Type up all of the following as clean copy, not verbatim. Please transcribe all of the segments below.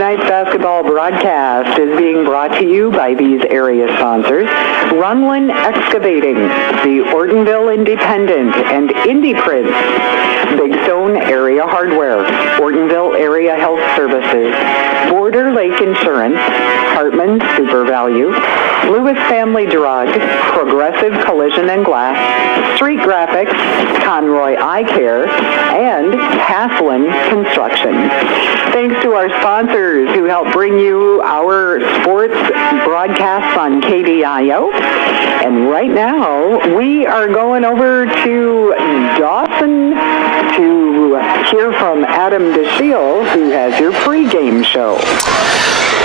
Tonight's basketball broadcast is being brought to you by these area sponsors: Runlin Excavating, the Ortonville Independent, and Indy Prints, Big Stone Area Hardware, Ortonville Area Health Services, Border Lake Insurance, Hartman Super Value, Lewis Family Drug, Progressive Collision and Glass, Street Graphics, Conroy Eye Care, and Haslin Construction. Thanks to our sponsors who help bring you our sports broadcasts on KDIO. And right now, we are going over to Dawson to hear from Adam DeShiel, who has your pregame show.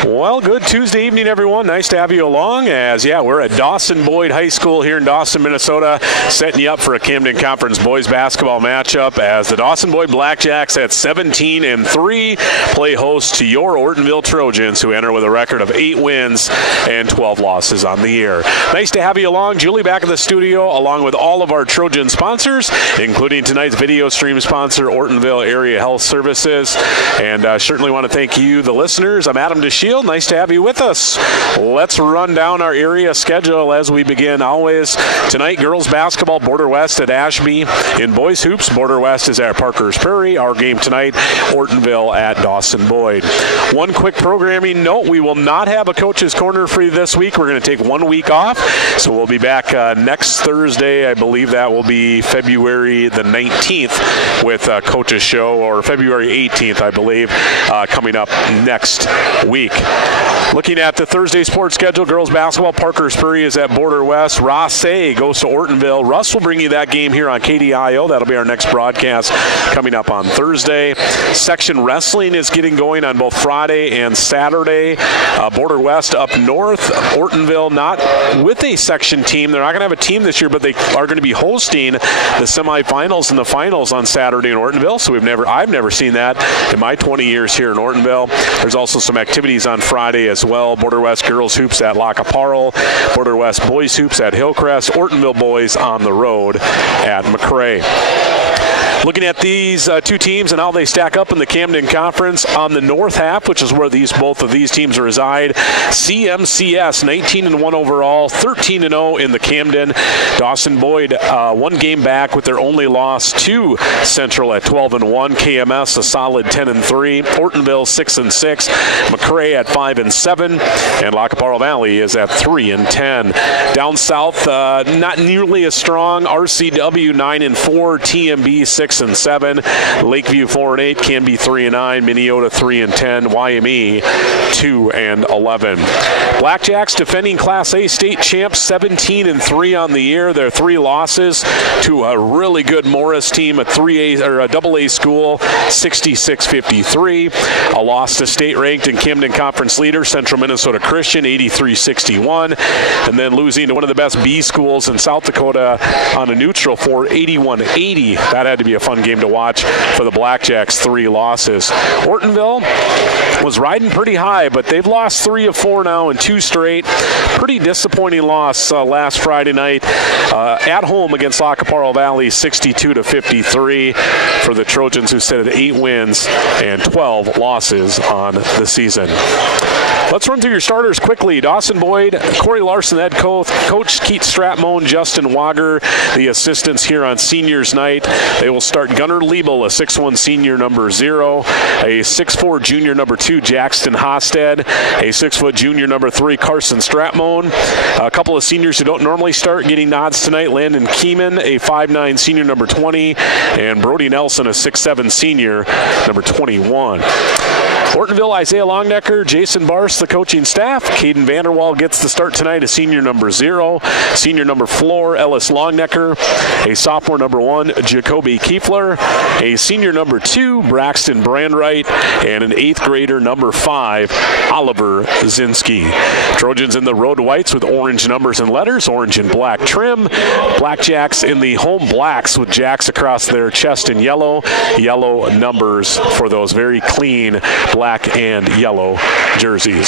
Well, good Tuesday evening, everyone. Nice to have you along we're at Dawson-Boyd High School here in Dawson, Minnesota, setting you up for a Camden Conference boys basketball matchup as the Dawson-Boyd Blackjacks at 17-3 play host to your Ortonville Trojans, who enter with a record of 8 wins and 12 losses on the year. Nice to have you along. Julie back in the studio, along with all of our Trojan sponsors, including tonight's video stream sponsor, Ortonville Area Health Services. And certainly want to thank you, the listeners. I'm Adam DeShiel. Nice to have you with us. Let's run down our area schedule as we begin. Always tonight, girls basketball, Border West at Ashby. In boys hoops, Border West is at Parker's Prairie. Our game tonight, Ortonville at Dawson-Boyd. One quick programming note: we will not have a Coach's Corner for you this week. We're going to take 1 week off, so we'll be back next Thursday. I believe that will be February the 19th with Coach's Show, or February 18th, I believe, coming up next week. Looking at the Thursday sports schedule, girls basketball, Parker's Prairie is at Border West. Rossay goes to Ortonville. Russ will bring you that game here on KDIO. That'll be our next broadcast coming up on Thursday. Section wrestling is getting going on both Friday and Saturday. Border West up north. Ortonville not with a section team. They're not going to have a team this year, but they are going to be hosting the semifinals and the finals on Saturday in Ortonville. So I've never seen that in my 20 years here in Ortonville. There's also some activities on Friday as well. Border West girls hoops at La Caparral. Border West boys hoops at Hillcrest. Ortonville boys on the road at McRae. Looking at these two teams and how they stack up in the Camden Conference, on the north half, which is where both of these teams reside, CMCS 19-1 overall, 13-0 in the Camden. Dawson-Boyd 1 game back with their only loss to Central at 12-1. KMS a solid 10-3. Ortonville 6-6. McRae at 5-7, and La Caparral Valley is at 3-10. Down south, not nearly as strong. RCW 9-4. TMB 6-7, Lakeview 4-8, Canby 3-9, Minneota 3-10, YME 2-11. Blackjacks defending Class A state champs, 17-3 on the year. Their 3 losses to a really good Morris team, a AA school, 66-53. A loss to state-ranked and Camden Conference leader Central Minnesota Christian, 83-61, and then losing to one of the best B schools in South Dakota on a neutral for 81-80. That had to be a fun game to watch for the Blackjacks. 3 losses. Ortonville was riding pretty high, but they've lost 3 of 4 now in 2 straight. Pretty disappointing loss last Friday night at home against La Caparral Valley, 62-53 for the Trojans, who sit at 8 wins and 12 losses on the season. Let's run through your starters quickly. Dawson-Boyd, Corey Larson, head coach, Keith Stratmone, Justin Wager, the assistants here on seniors night. They will start Gunnar Liebel, a 6'1 senior, number 0, a 6'4 junior, number 2, Jackson Hosted, a 6' junior, number 3, Carson Stratmone. A couple of seniors who don't normally start getting nods tonight: Landon Keeman, a 5'9 senior, number 20, and Brody Nelson, a 6'7 senior, number 21. Ortonville, Isaiah Longnecker, Jason Barst, the coaching staff. Caden Vanderwall gets the start tonight, a senior, number 0. Senior, number 4, Ellis Longnecker. A sophomore, number 1, Jacoby Kiefler. A senior, number 2, Braxton Brandwright. And an 8th grader, number 5, Oliver Zinski. Trojans in the road whites with orange numbers and letters, orange and black trim. Blackjacks in the home blacks with jacks across their chest in yellow numbers for those very clean black and yellow jerseys.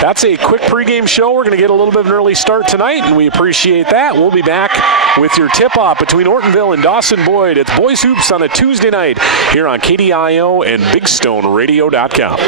That's a quick pregame show. We're going to get a little bit of an early start tonight, and we appreciate that. We'll be back with your tip-off between Ortonville and Dawson-Boyd. It's Boys Hoops on a Tuesday night here on KDIO and BigStoneRadio.com.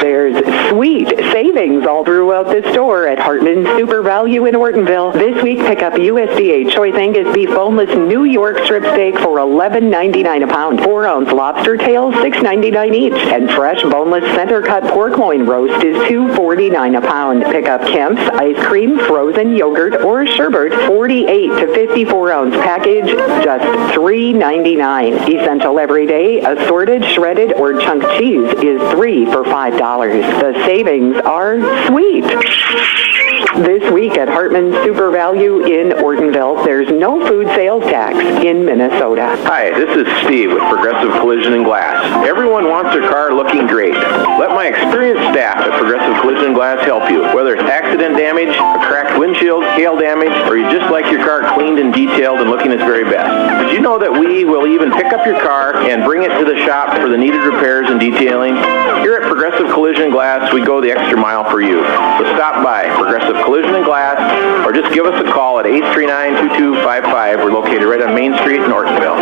There's sweet savings all throughout the store at Hartman Super Value in Ortonville. This week, pick up USDA Choice Angus Beef Boneless New York Strip Steak for $11.99 a pound. 4-ounce lobster tails, $6.99 each. And fresh boneless center cut pork loin roast is $2.49 a pound. Pick up Kemp's ice cream, frozen yogurt, or sherbet, 48 to 54-ounce package, just $3.99. Essential everyday assorted shredded or chunk cheese is 3 for $5. The savings are sweet. This week at Hartman Super Value in Ortonville, there's no food sales tax in Minnesota. Hi, this is Steve with Progressive Collision and Glass. Everyone wants their car looking great. Let my experienced staff at Progressive Collision and Glass help you. Whether it's accident damage, a cracked windshield, hail damage, or you just like your car cleaned and detailed and looking its very best. Did you know that we will even pick up your car and bring it to the shop for the needed repairs and detailing? Here at Progressive Collision and Glass, we go the extra mile for you. So stop by Progressive Collision and Glass, or just give us a call at 839-2255. We're located right on Main Street in Ortonville.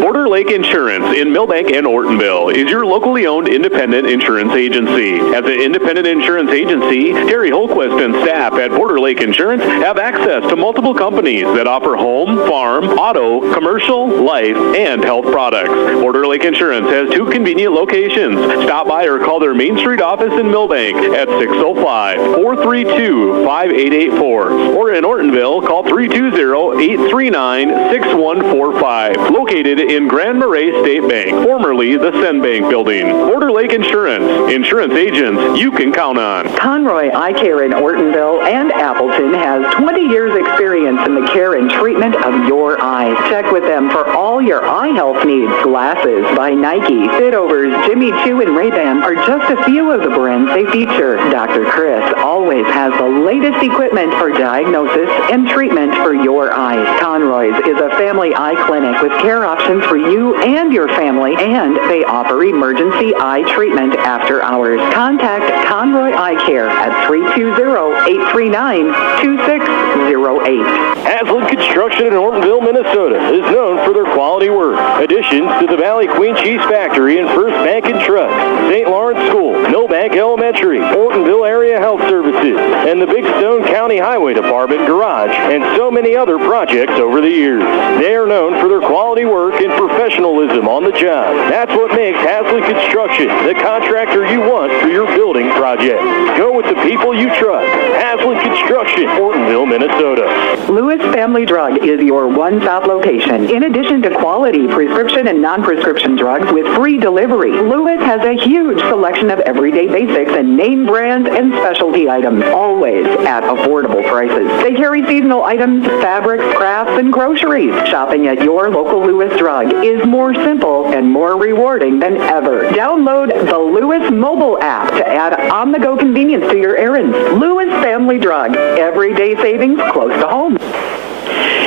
Border Lake Insurance in Millbank and Ortonville is your locally owned independent insurance agency. As an independent insurance agency, Terry Holquist and staff at Border Lake Insurance have access to multiple companies that offer home, farm, auto, commercial, life, and health products. Border Lake Insurance has 2 convenient locations. Stop by or call their Main Street office in Millbank at 605-432-5884. Or in Ortonville, call 320-839-6145. Located in Grand Marais State Bank, formerly the Sen Bank Building. Border Lake Insurance. Insurance agents you can count on. Conroy Eye Care in Ortonville and Appleton has 20 years experience in the care and treatment of your eyes. Check with them for all your eye health needs. Glasses by Nike, Fitovers, Jimmy Choo, and Ray-Ban are just a few of the brands they feature. Dr. Chris always has the latest equipment for diagnosis and treatment for your eyes. Conroy's is a family eye clinic with care options for you and your family, and they offer emergency eye treatment after hours. Contact Conroy Eye Care at 320-839-2608. Haslett Construction in Ortonville, Minnesota is known for their quality work. Additions to the Valley Queen Cheese Factory and First Bank and Trust, St. Lawrence School, Millbank Elementary, Ortonville Area Health Services, and the Big Stone County Highway Department Garage, and so many other projects over the years. They are known for their quality work and professionalism on the job. That's what makes Haslett Construction the contractor you want for your building project. Go with the people you trust. Haslett Construction, Ortonville, Minnesota. Lewis Family Drug is your one-stop location. In addition to quality prescription and non-prescription drugs with free delivery, Lewis has a huge selection of everyday basics and name brands and specialty items, always at affordable prices. They carry seasonal items, fabrics, crafts, and groceries. Shopping at your local Lewis Drug is more simple and more rewarding than ever. Download the Lewis mobile app to add on-the-go convenience to your errands. Lewis Family Drug, everyday savings close to home.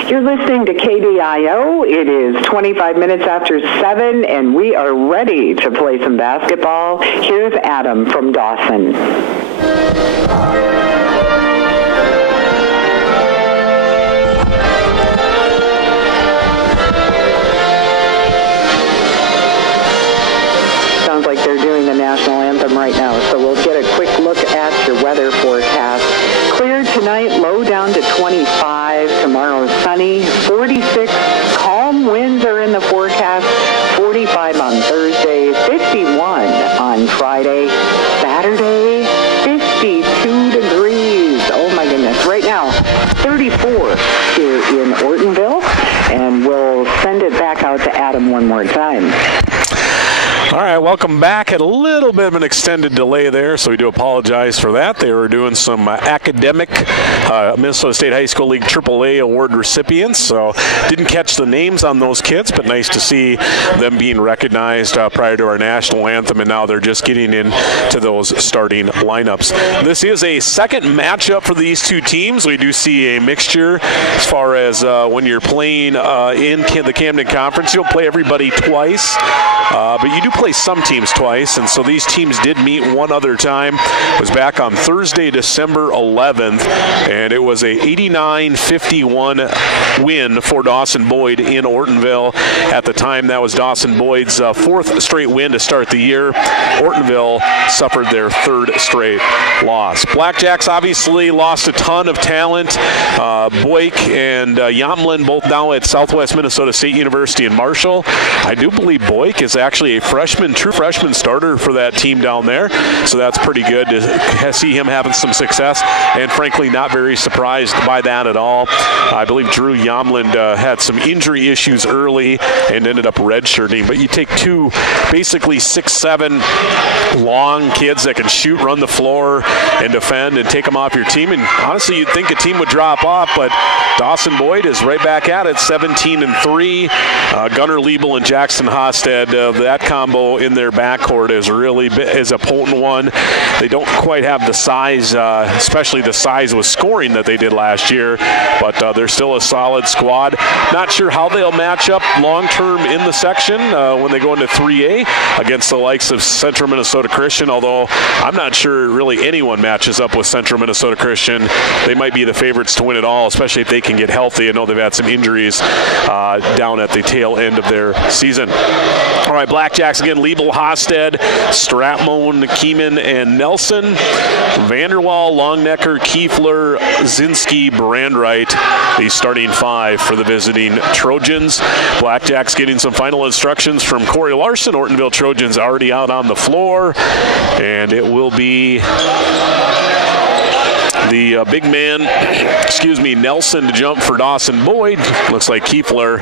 You're listening to KDIO. It is 25 minutes after 7, and we are ready to play some basketball. Here's Adam from Dawson. Sounds like they're doing the national anthem right now, so we'll get a quick look at your weather forecast. Clear tonight, low down to 25. Tomorrow sunny, 46. Calm winds are in the forecast. 45 on Thursday, 51 on Friday. Saturday, 52 degrees. Oh my goodness. Right now, 34 here in Ortonville. And we'll send it back out to Adam one more time. All right, welcome back. Had a little bit of an extended delay there, so we do apologize for that. They were doing some academic Minnesota State High School League AAA award recipients, so didn't catch the names on those kids, but nice to see them being recognized prior to our national anthem, and now they're just getting into those starting lineups. This is a second matchup for these two teams. We do see a mixture as far as when you're playing in the Camden Conference. You don't play everybody twice, but you do play play some teams twice, and so these teams did meet one other time. It was back on Thursday, December 11th, and it was a 89-51 win for Dawson-Boyd in Ortonville. At the time, that was Dawson-Boyd's fourth straight win to start the year. Ortonville suffered their third straight loss. Blackjacks obviously lost a ton of talent. Boyk and Yamlin both now at Southwest Minnesota State University in Marshall. I do believe Boyk is actually a true freshman starter for that team down there, so that's pretty good to see him having some success, and frankly not very surprised by that at all. I believe Drew Yamlin had some injury issues early and ended up redshirting, but you take two basically 6'7" long kids that can shoot, run the floor, and defend, and take them off your team, and honestly you'd think a team would drop off, but Dawson-Boyd is right back at it, 17-3. Gunnar Liebel and Jackson Hosted, that combo in their backcourt is a potent one. They don't quite have the size, especially the size with scoring that they did last year, but they're still a solid squad. Not sure how they'll match up long-term in the section when they go into 3A against the likes of Central Minnesota Christian, although I'm not sure really anyone matches up with Central Minnesota Christian. They might be the favorites to win it all, especially if they can get healthy. I know they've had some injuries down at the tail end of their season. All right, Blackjacks again, Liebel, Hosted, Stratmone, Keeman, and Nelson. Vanderwall, Longnecker, Kiefler, Zinski, Brandwright, the starting five for the visiting Trojans. Blackjacks getting some final instructions from Corey Larson. Ortonville Trojans already out on the floor, and it will be the big man, Nelson to jump for Dawson-Boyd. Looks like Kiefler,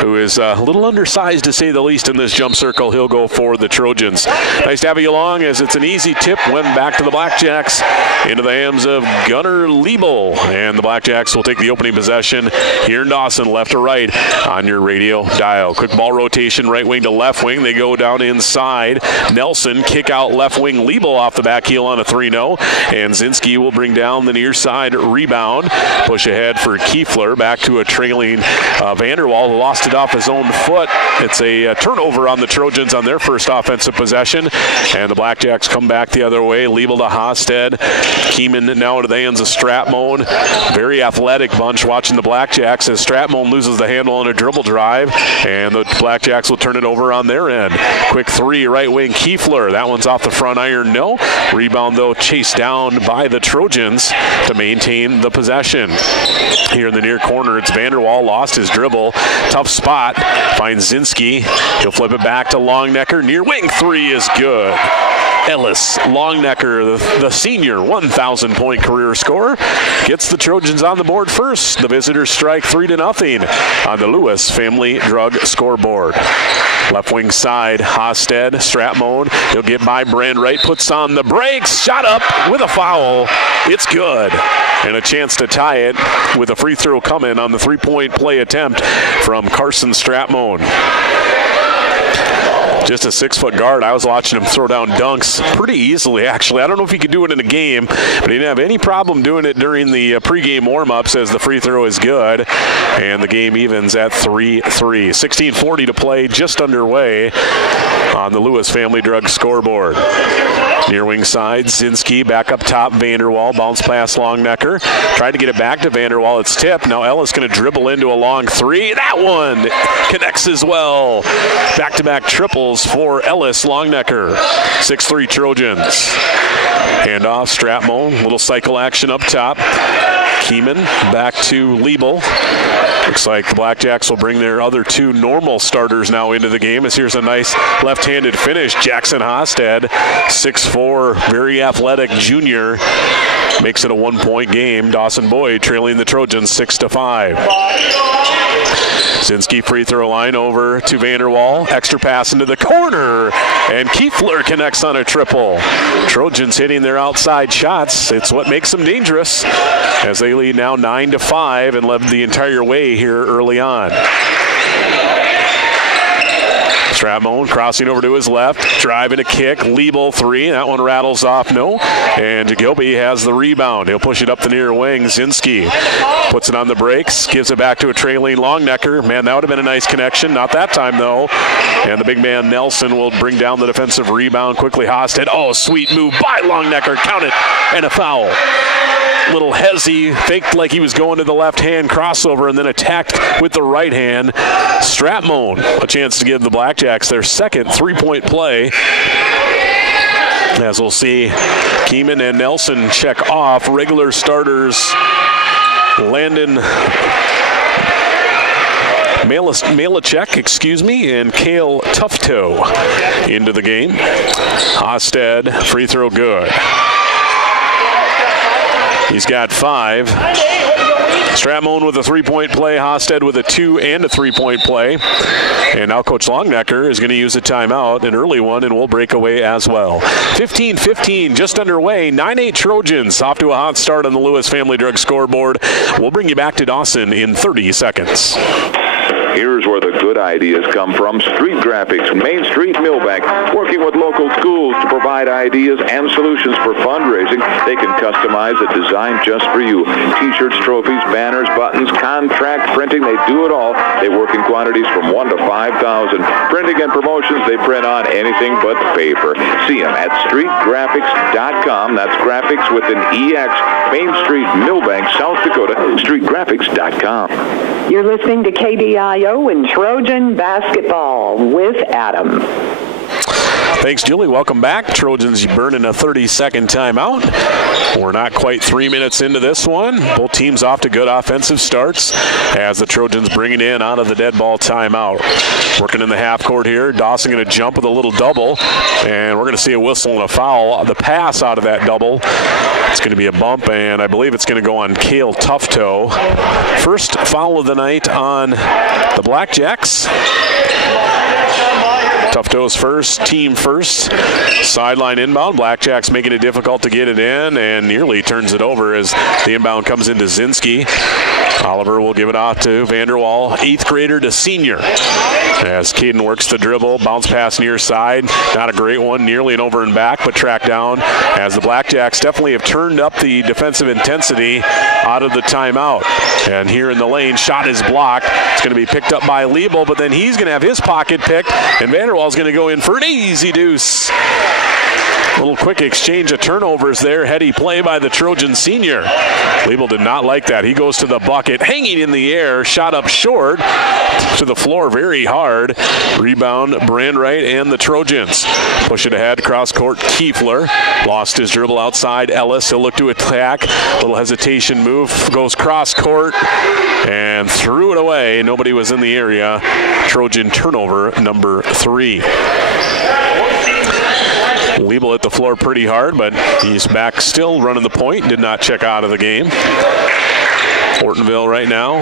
who is a little undersized to say the least in this jump circle, he'll go for the Trojans. Nice to have you along as it's an easy tip. Went back to the Blackjacks into the hands of Gunnar Liebel. And the Blackjacks will take the opening possession here in Dawson, left to right on your radio dial. Quick ball rotation, right wing to left wing. They go down inside. Nelson kick out left wing. Liebel off the back heel on a 3-0. And Zinski will bring down the near side rebound. Push ahead for Kiefler. Back to a trailing Vanderwall, who lost it off his own foot. It's a turnover on the Trojans on their first offensive possession. And the Blackjacks come back the other way. Liebel to Hosted. Keeman now into the hands of Stratmone. Very athletic bunch watching the Blackjacks as Stratmone loses the handle on a dribble drive. And the Blackjacks will turn it over on their end. Quick three, right wing Kiefler. That one's off the front iron, no. Rebound, though, chased down by the Trojans to maintain the possession. Here in the near corner, it's Vanderwall, lost his dribble. Tough spot, finds Zinski. He'll flip it back to Longnecker. Near wing three is good. Ellis Longnecker, the senior 1,000-point career scorer, gets the Trojans on the board first. The visitors strike 3-0 on the Lewis Family Drug scoreboard. Left wing side, Hosted, Stratmone. He'll get by Brandwright, puts on the brakes, shot up with a foul. It's good. And a chance to tie it with a free throw coming on the three-point play attempt from Carson Stratmone. Just a 6-foot guard. I was watching him throw down dunks pretty easily, actually. I don't know if he could do it in a game, but he didn't have any problem doing it during the pregame warm-ups as the free throw is good. And the game evens at 3-3. 16:40 to play, just underway on the Lewis Family Drug scoreboard. Near wing side, Zinski back up top, Vanderwall, bounce pass Longnecker. Tried to get it back to Vanderwall, it's tipped. Now Ellis going to dribble into a long three. That one connects as well. Back-to-back triples for Ellis Longnecker. 6-3 Trojans. Handoff, Stratmone, little cycle action up top. Keeman back to Liebel. Looks like the Blackjacks will bring their other two normal starters now into the game, as here's a nice left-handed finish. Jackson Hosted, 6'4", very athletic junior, makes it a 1-point game. Dawson-Boyd trailing the Trojans 6-5. Zinski free throw line over to Vanderwall. Extra pass into the corner, and Kiefler connects on a triple. Trojans hitting their outside shots. It's what makes them dangerous as they lead now 9-5 and led the entire way here early on. Stratmon crossing over to his left, driving a kick, Liebel 3. That one rattles off, no. And Jacoby has the rebound. He'll push it up the near wing. Zinski puts it on the brakes, gives it back to a trailing Longnecker. Man, that would have been a nice connection. Not that time, though. And the big man Nelson will bring down the defensive rebound. Quickly Hosted. Oh, sweet move by Longnecker. Count it. And a foul. Little hezzy, faked like he was going to the left hand crossover and then attacked with the right hand. Stratmon, a chance to give the Blackjacks their second 3-point play. As we'll see, Keeman and Nelson check off. Regular starters, Landon Malachek, and Cale Tufto into the game. Hosted, free throw good. He's got 5. Stratmon with a 3-point play. Hosted with a 2 and a 3-point play. And now Coach Longnecker is going to use a timeout, an early one, and we'll break away as well. 15-15, just underway. 9-8 Trojans off to a hot start on the Lewis Family Drug scoreboard. We'll bring you back to Dawson in 30 seconds. Here's where the good ideas come from. Street Graphics, Main Street, Millbank, working with local schools to provide ideas and solutions for fundraising. They can customize a design just for you. T-shirts, trophies, banners, buttons, contract printing, they do it all. They work in quantities from 1 to 5,000. Printing and promotions, they print on anything but paper. See them at streetgraphics.com. That's graphics with an EX. Main Street, Millbank, South Dakota, streetgraphics.com. You're listening to KDIO and Trojan basketball with Adam. Thanks, Julie. Welcome back. Trojans burning a 30-second timeout. We're not quite 3 minutes into this one. Both teams off to good offensive starts as the Trojans bring it in out of the dead ball timeout. Working in the half court here. Dawson going to jump with a little double, and we're going to see a whistle and a foul. The pass out of that double, it's going to be a bump, and I believe it's going to go on Cale Tufto. First foul of the night on the Blackjacks. Tufto's first, team first. Sideline inbound. Blackjacks making it difficult to get it in and nearly turns it over as the inbound comes into Zinski. Oliver will give it off to Vanderwall, 8th grader to senior. As Caden works the dribble, bounce pass near side. Not a great one, nearly an over and back, but tracked down as the Blackjacks definitely have turned up the defensive intensity out of the timeout. And here in the lane, shot is blocked. It's going to be picked up by Liebel, but then he's going to have his pocket picked, and Vanderwall's going to go in for an easy deuce. A little quick exchange of turnovers there. Heady play by the Trojan senior. Liebel did not like that. He goes to the bucket, hanging in the air, shot up short to the floor very hard. Rebound, Brandwright and the Trojans. Push it ahead, cross court, Kiefler. Lost his dribble outside, Ellis. He'll look to attack. Little hesitation move, goes cross court and threw it away. Nobody was in the area. Trojan turnover number 3. Liebel hit the floor pretty hard, but he's back still running the point. Did not check out of the game. Ortonville right now.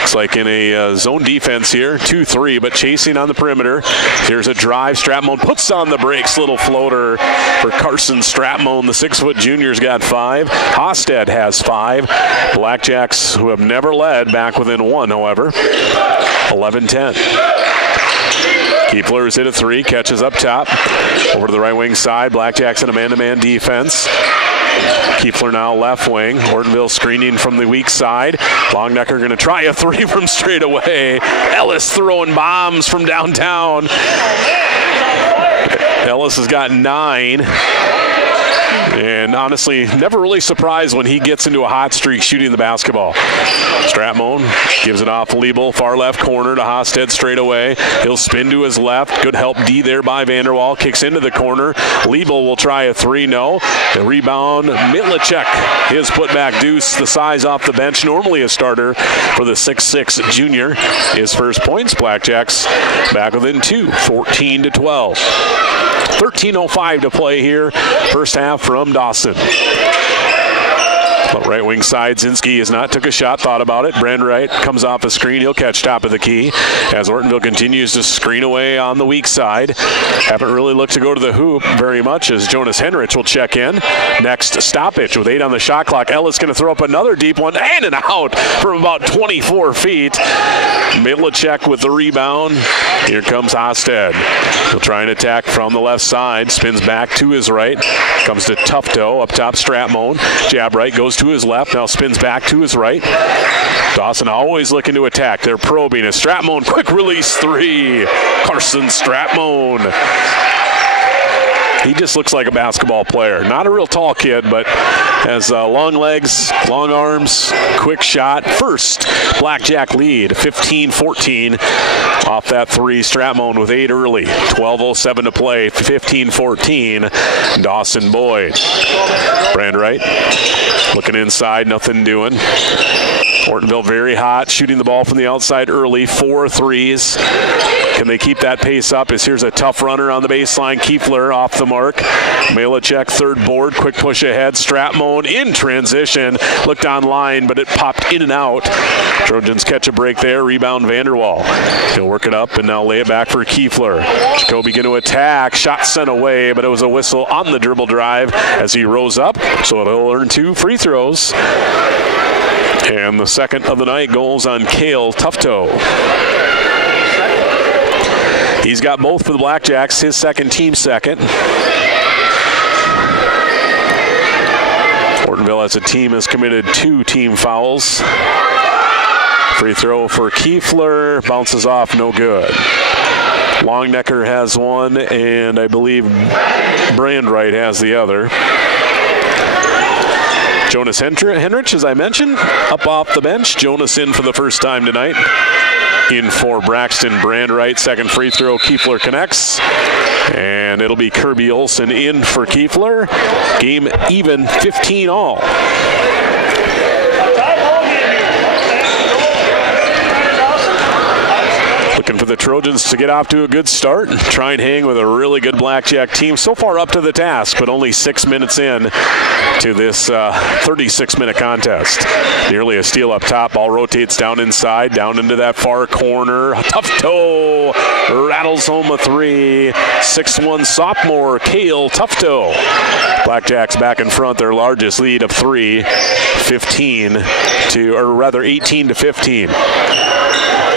Looks like in a zone defense here. 2-3, but chasing on the perimeter. Here's a drive. Stratmon puts on the brakes. Little floater for Carson Stratmon. The 6-foot junior's got 5. Hosted has 5. Blackjacks, who have never led, back within 1, however. 11-10. Kiefler has hit a 3, catches up top. Over to the right wing side. Blackjacks in a man-to-man defense. Kiefler now left wing. Ortonville screening from the weak side. Longnecker going to try a 3 from straight away. Ellis throwing bombs from downtown. Ellis has got 9. And honestly, never really surprised when he gets into a hot streak shooting the basketball. Stratmon gives it off Liebel, far left corner to Hosted straight away. He'll spin to his left. Good help D there by Vanderwall. Kicks into the corner. Liebel will try a 3, no. The rebound, Mitlacek. His putback deuce, the size off the bench. Normally a starter for the 6'6 junior. His first points, Blackjacks back within 2, 14-12. 13:05 to play here. First half from Dawson. But right wing side, Zinski has not took a shot, thought about it. Brandwright comes off the screen. He'll catch top of the key as Ortonville continues to screen away on the weak side. Haven't really looked to go to the hoop very much as Jonas Henrich will check in. Next stoppage with 8 on the shot clock. Ellis going to throw up another deep one and an out from about 24 feet. Milacek with the rebound. Here comes Hosted. He'll try and attack from the left side. Spins back to his right. Comes to Tufto up top. Stratmone. Jab right goes to his left. Now spins back to his right. Dawson always looking to attack. They're probing. A Stratmone quick release 3. Carson Stratmone. He just looks like a basketball player. Not a real tall kid, but has long legs, long arms, quick shot. First Blackjack lead, 15-14 off that 3. Stratmone with 8 early. 12:07 to play, 15-14. Dawson-Boyd. Brandwright looking inside, nothing doing. Ortonville very hot, shooting the ball from the outside early. 4 threes. Can they keep that pace up? As here's a tough runner on the baseline. Kiefler off the mark. Milacek third board. Quick push ahead. Stratmone in transition. Looked online, but it popped in and out. Trojans catch a break there. Rebound Vanderwall. He'll work it up and now lay it back for Kiefler. Jacoby going to attack. Shot sent away, but it was a whistle on the dribble drive as he rose up. So he'll earn 2 free throws. And the second of the night goes on Cale Tufto. He's got both for the Blackjacks, his second, team second. Ortonville as a team has committed 2 team fouls. Free throw for Kiefler, bounces off, no good. Longnecker has one, and I believe Brandwright has the other. Jonas Henrich, as I mentioned, up off the bench. Jonas in for the first time tonight. In for Braxton Brandwright. Second free throw, Kiefler connects. And it'll be Kirby Olsen in for Kiefler. Game even, 15 all. Looking for the Trojans to get off to a good start and try and hang with a really good Blackjack team. So far up to the task, but only 6 minutes in to this 36-minute contest. Nearly a steal up top. Ball rotates down inside, down into that far corner. Tufto rattles home a 3. 6'1" sophomore Cale Tufto. Blackjacks back in front, their largest lead of 3, 18 to 15.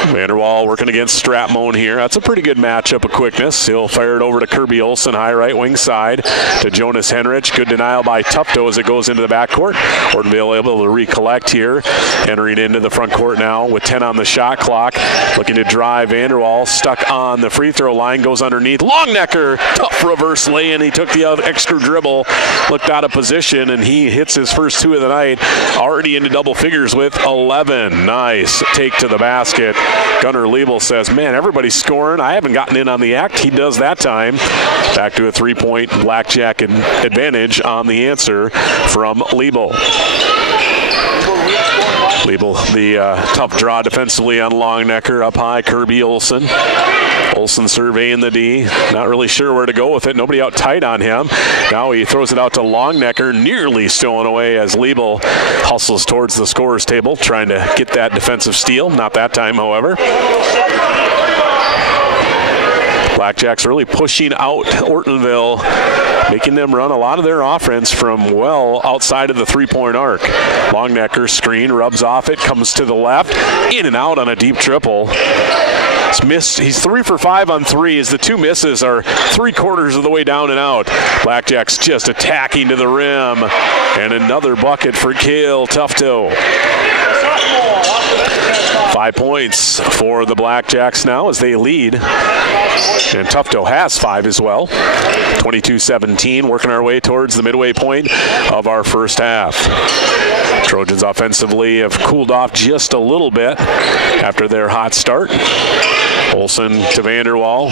Vanderwall working against Stratmone here. That's a pretty good matchup of quickness. He'll fire it over to Kirby Olsen, high right wing side to Jonas Henrich. Good denial by Tufto as it goes into the backcourt. Ortonville able to recollect here. Entering into the front court now with 10 on the shot clock. Looking to drive. Vanderwall stuck on the free throw line. Goes underneath. Longnecker. Tough reverse lay-in. He took the extra dribble. Looked out of position and he hits his first 2 of the night. Already into double figures with 11. Nice take to the basket. Gunnar Liebel says, man, everybody's scoring. I haven't gotten in on the act. He does that time. Back to a 3-point Blackjack advantage on the answer from Liebel. Liebel, the tough draw defensively on Longnecker. Up high, Kirby Olsen. Olsen surveying the D. Not really sure where to go with it. Nobody out tight on him. Now he throws it out to Longnecker. Nearly stolen away as Liebel hustles towards the scorer's table, trying to get that defensive steal. Not that time, however. Blackjacks really pushing out Ortonville, making them run a lot of their offense from well outside of the 3-point arc. Longnecker screen, rubs off it, comes to the left, in and out on a deep triple. He's missed. He's 3 for 5 on threes. The 2 misses are 3/4 of the way down and out. Blackjacks just attacking to the rim. And another bucket for Cale Tufto. 5 points for the Blackjacks now as they lead. And Tufto has 5 as well. 22-17, working our way towards the midway point of our first half. Trojans offensively have cooled off just a little bit after their hot start. Olsen to Vanderwall.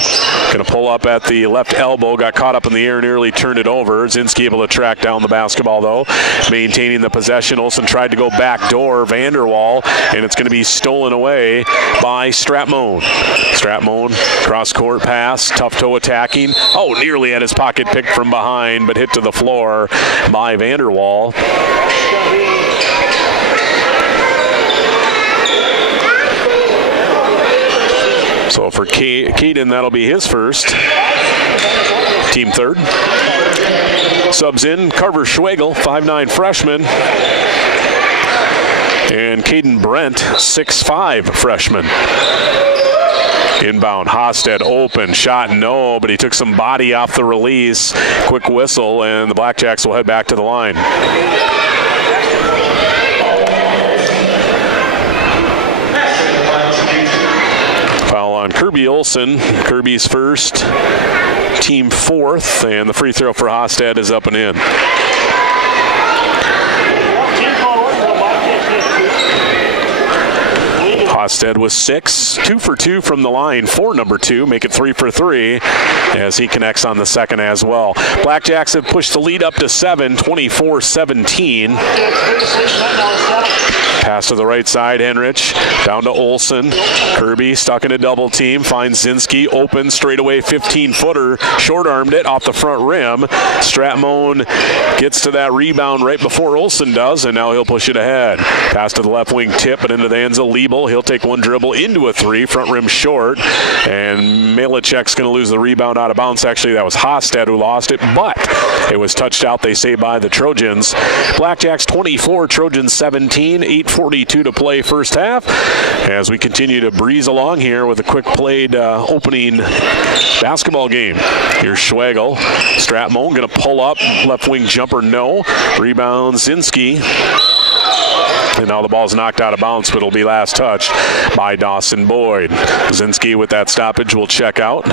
Going to pull up at the left elbow. Got caught up in the air, nearly turned it over. Zinski able to track down the basketball, though. Maintaining the possession. Olsen tried to go back door. Vanderwall. And it's going to be stolen away by Stratmone. Stratmone, cross-court pass. Tufto attacking. Oh, nearly had his pocket picked from behind, but hit to the floor by Vanderwall. So for Caden, that'll be his first. Team third. Subs in Carver Schwegel, 5'9" freshman. And Caden Brent, 6'5" freshman. Inbound, Hosted open, shot no, but he took some body off the release. Quick whistle, and the Blackjacks will head back to the line. Foul on Kirby Olson. Kirby's first, team fourth, and the free throw for Hosted is up and in. Hosted was 6, 2 for 2 from the line for number 2, make it 3 for 3 as he connects on the second as well. Blackjacks have pushed the lead up to 7, 24-17. Pass to the right side, Henrich, down to Olson. Kirby stuck in a double team, finds Zinski, open, straightaway 15-footer, short-armed it off the front rim. Stratmone gets to that rebound right before Olson does, and now he'll push it ahead. Pass to the left wing tip, and into the hands of Liebel. He'll take one dribble into a three, front rim short, and Malachek's going to lose the rebound out of bounds. Actually, that was Hosted who lost it, but it was touched out, they say, by the Trojans. Blackjacks 24, Trojans 17, 8:42 to play first half, as we continue to breeze along here with a quick played opening basketball game. Here's Schwegel. Stratmone going to pull up, left wing jumper, no. Rebound, Zinski. And now the ball's knocked out of bounds, but it'll be last touched by Dawson-Boyd. Zinski with that stoppage will check out.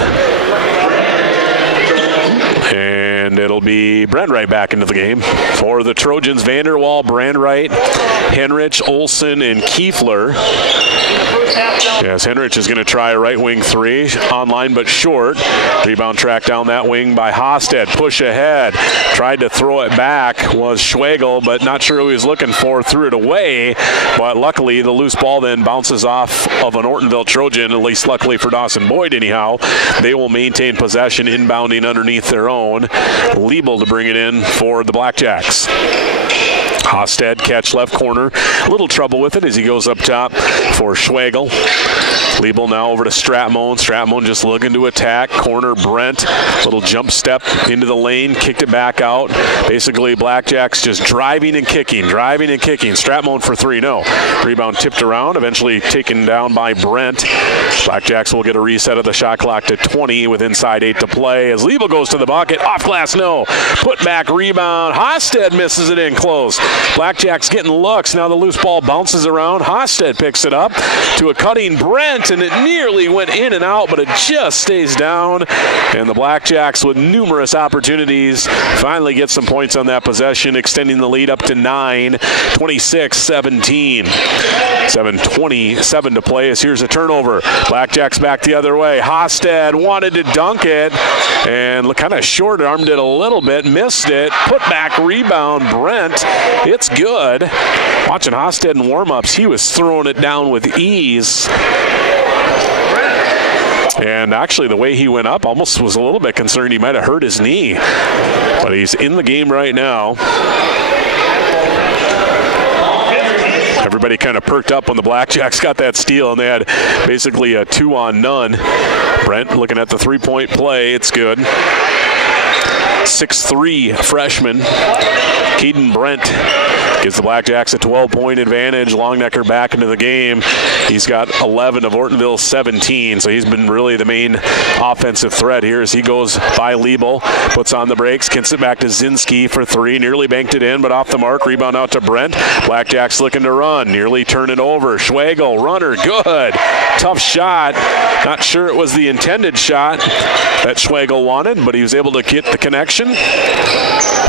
And it'll be Brandwright back into the game. For the Trojans, Vanderwall, Brandwright, Henrich, Olson, and Kiefler. Yes, Henrich is going to try a right wing three. Online but short. Rebound tracked down that wing by Hosted. Push ahead. Tried to throw it back was Schwegel, but not sure who he was looking for. Threw it away. But luckily, the loose ball then bounces off of an Ortonville Trojan, at least luckily for Dawson-Boyd anyhow. They will maintain possession, inbounding underneath their own. Liebel to bring it in for the Blackjacks. Hosted, catch left corner. A little trouble with it as he goes up top for Schwegel. Liebel now over to Stratmone. Stratmone just looking to attack. Corner, Brent. Little jump step into the lane. Kicked it back out. Basically, Blackjacks just driving and kicking. Stratmone for three, no. Rebound tipped around. Eventually taken down by Brent. Blackjacks will get a reset of the shot clock to 20 with inside 8 to play. As Liebel goes to the bucket. Off glass, no. Put back rebound. Hosted misses it in close. Blackjacks getting looks. Now the loose ball bounces around. Hosted picks it up to a cutting Brent, and it nearly went in and out, but it just stays down. And the Blackjacks, with numerous opportunities, finally get some points on that possession, extending the lead up to 9, 26-17. 7:27 to play as here's a turnover. Blackjacks back the other way. Hosted wanted to dunk it and kind of short-armed it a little bit, missed it. Put back rebound, Brent. It's good. Watching Hosted in warm-ups, he was throwing it down with ease. And actually, the way he went up, almost was a little bit concerned he might have hurt his knee. But he's in the game right now. Everybody kind of perked up when the Blackjacks got that steal, and they had basically a 2-on-none. Brent looking at the three-point play. It's good. 6'3" freshman. Caden Brent gives the Blackjacks a 12-point advantage. Longnecker back into the game. He's got 11 of Ortonville's 17, so he's been really the main offensive threat here as he goes by Liebel, puts on the brakes, kicks it back to Zinski for three, nearly banked it in, but off the mark. Rebound out to Brent. Blackjacks looking to run, nearly turn it over. Schwegel, runner, good. Tough shot. Not sure it was the intended shot that Schwegel wanted, but he was able to get the connection.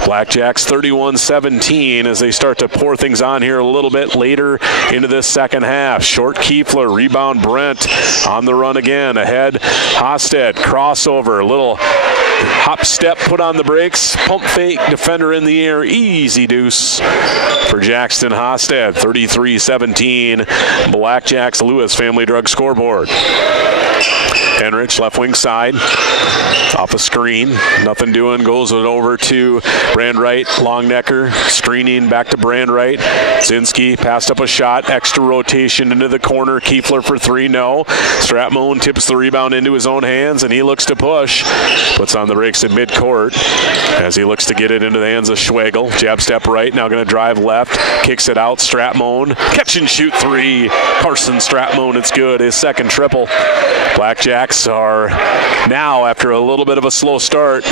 Blackjacks 31-17 as they start to pour things on here a little bit later into this second half. Short Kiefler, rebound Brent, on the run again. Ahead, Hosted, crossover, little hop step, put on the brakes, pump fake, defender in the air, easy deuce for Jackson Hosted. 33-17, Blackjacks Lewis Family Drug scoreboard. Henrich, left wing side. Off a screen. Nothing doing. Goes it over to Brandwright. Longnecker screening back to Brandwright. Zinski passed up a shot. Extra rotation into the corner. Kiefler for three. No. Stratmone tips the rebound into his own hands, and he looks to push. Puts on the brakes at midcourt as he looks to get it into the hands of Schwegel. Jab step right. Now going to drive left. Kicks it out. Stratmone. Catch and shoot three. Carson Stratmone. It's good. His second triple. Blackjacks are now, after a little bit of a slow start,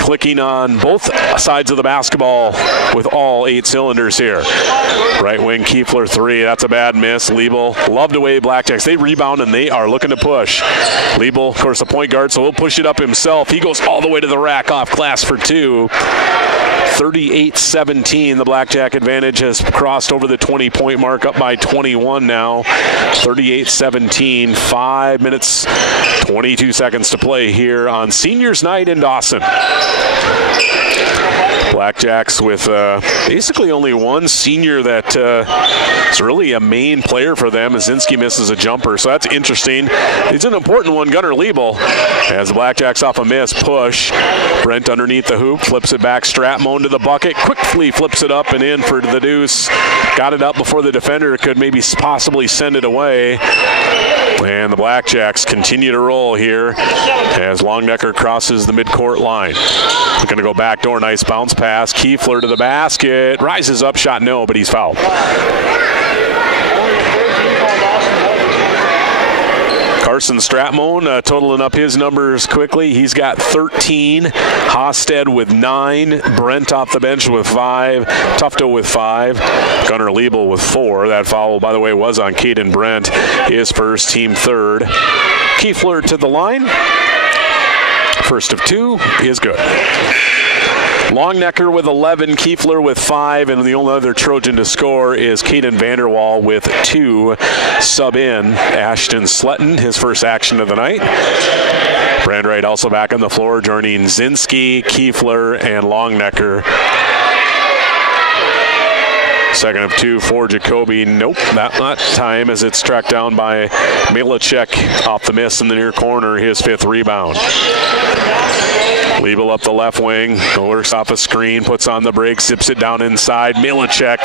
clicking on both sides of the basketball with all 8 cylinders here. Right wing Kiefler three. That's a bad miss. Liebel loved away Blackjacks. They rebound and they are looking to push. Liebel, of course, the point guard, so he'll push it up himself. He goes all the way to the rack off glass for two. 38-17. The Blackjack advantage has crossed over the 20-point mark, up by 21 now. 38-17. 5 minutes, 22 seconds to play here on Seniors Night in Dawson. Blackjacks with basically only one senior that is really a main player for them. Zinski misses a jumper, so that's interesting. It's an important one. Gunnar Liebel, as the Blackjacks off a miss, push. Brent underneath the hoop, flips it back. Stratmone to the bucket, quickly flips it up and in for the deuce. Got it up before the defender could maybe possibly send it away. And the Blackjacks continue to roll here as Longnecker crosses the midcourt line. We're going to go backdoor. Nice bounce pass. Kiefler to the basket. Rises up. Shot no, but he's fouled. Carson Stratmone totaling up his numbers quickly. He's got 13. Hosted with 9. Brent off the bench with 5. Tufto with 5. Gunnar Liebel with 4. That foul, by the way, was on Caden Brent. His first, team third. Kiefler to the line. First of 2 is good. Longnecker with 11, Kiefler with 5, and the only other Trojan to score is Caden Vanderwall with 2. Sub in Ashton Sletton, his first action of the night. Brandwright also back on the floor, joining Zinski, Kiefler, and Longnecker. Second of 2 for Jacoby. Nope, not time, as it's tracked down by Milacek off the miss in the near corner, his 5th rebound. Liebel up the left wing, works off a screen, puts on the break, zips it down inside. Milacek,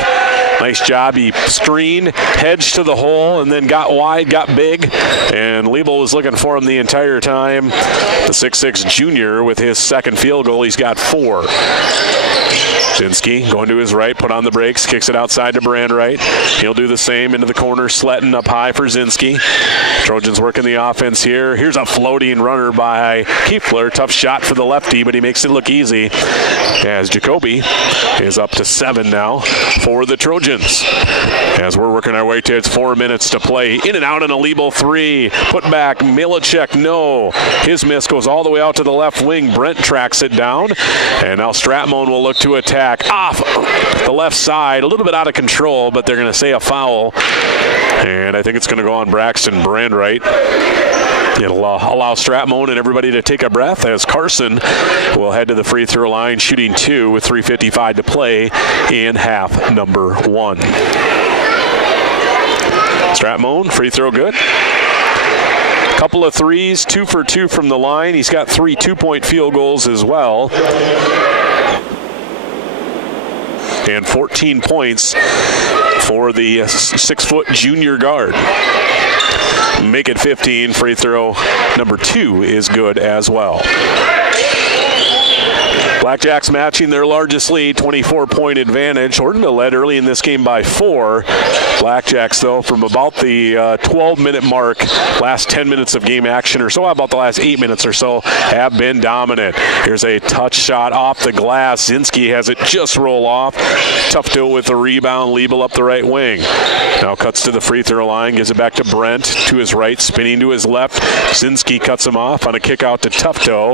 nice job. He screened, hedged to the hole, and then got wide, got big, and Liebel was looking for him the entire time. The 6'6 junior with his second field goal. He's got 4. Zinski going to his right, put on the brakes, kicks it outside to Brandwright. He'll do the same into the corner. Sletton up high for Zinski. Trojans working the offense here. Here's a floating runner by Kiefler. Tough shot for the lefty, but he makes it look easy. As Jacoby is up to 7 now for the Trojans. As we're working our way to its 4 minutes to play. In and out on a Liebel 3. Put back, Milacek, no. His miss goes all the way out to the left wing. Brent tracks it down. And now Stratmone will look to attack. Off the left side, a little bit out of control, but they're going to say a foul. And I think it's going to go on Braxton Brandwright. It'll allow Stratmone and everybody to take a breath as Carson will head to the free throw line, shooting 2 with 3:55 to play in half number 1. Stratmone, free throw good. Couple of threes, 2 for 2 from the line. He's got 3 2-point field goals as well. And 14 points for the 6-foot junior guard. Make it 15. Free throw number 2 is good as well. Blackjacks matching their largest lead, 24-point advantage. Ortonville led early in this game by 4. Blackjacks, though, from about the 12-minute mark, last 10 minutes of game action or so, about the last 8 minutes or so, have been dominant. Here's a touch shot off the glass. Zinski has it just roll off. Tufto with the rebound. Liebel up the right wing. Now cuts to the free throw line, gives it back to Brent, to his right, spinning to his left. Zinski cuts him off on a kick out to Tufto.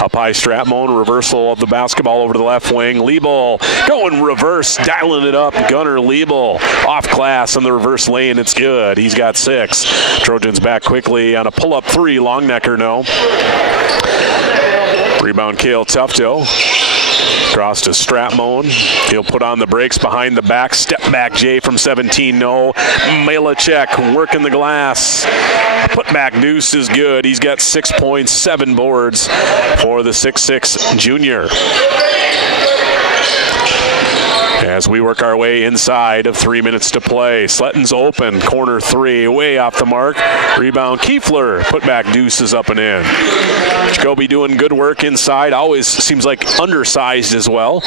Up high Stratmone, reversal of the basketball over to the left wing. Liebel going reverse, dialing it up. Gunnar Liebel off glass on the reverse lane. It's good. He's got 6. Trojans back quickly on a pull-up 3. Longnecker, no. Rebound, Cale Tufto. Cross to Stratmone. He'll put on the brakes behind the back. Step back Jay from 17, no. Malachek working the glass. Put back deuce is good. He's got 6 points, 7 boards for the 6'6 junior. As we work our way inside of 3 minutes to play. Sletton's open, corner three, way off the mark. Rebound, Kiefler, put back deuces up and in. Jacoby doing good work inside, always seems like undersized as well.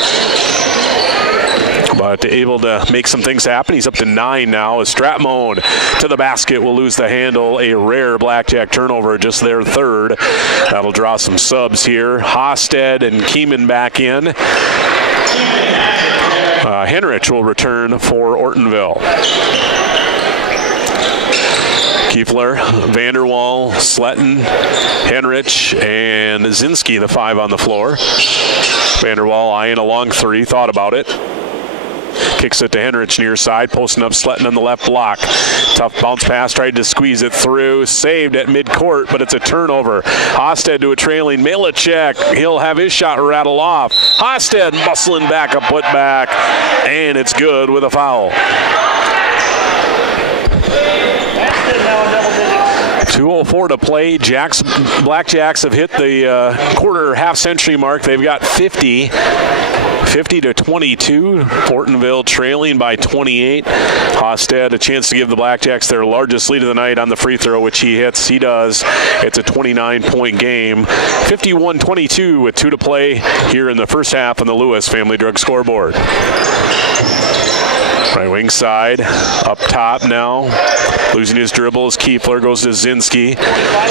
But able to make some things happen. He's up to 9 now as Stratmone to the basket will lose the handle. A rare blackjack turnover, just their third. That'll draw some subs here. Hosted and Keeman back in. Henrich will return for Ortonville. Kiefler, Vanderwall, Sletton, Henrich, and Zinski, the 5 on the floor. Vanderwall eyeing a long 3, thought about it. Kicks it to Henrich near side, posting up Sletton on the left block. Tough bounce pass, tried to squeeze it through, saved at midcourt, but it's a turnover. Hosted to a trailing Malachek. He'll have his shot rattle off. Hosted muscling back, a put back, and it's good with a foul. 2:04 to play. Blackjacks have hit the quarter half-century mark. They've got 50 to 22. Ortonville trailing by 28. Hosted a chance to give the Blackjacks their largest lead of the night on the free throw, which he hits. He does. It's a 29-point game. 51-22 with 2 to play here in the first half on the Lewis Family Drug scoreboard. Right wing side, up top now. Losing his dribble as Kiefler goes to Zinski.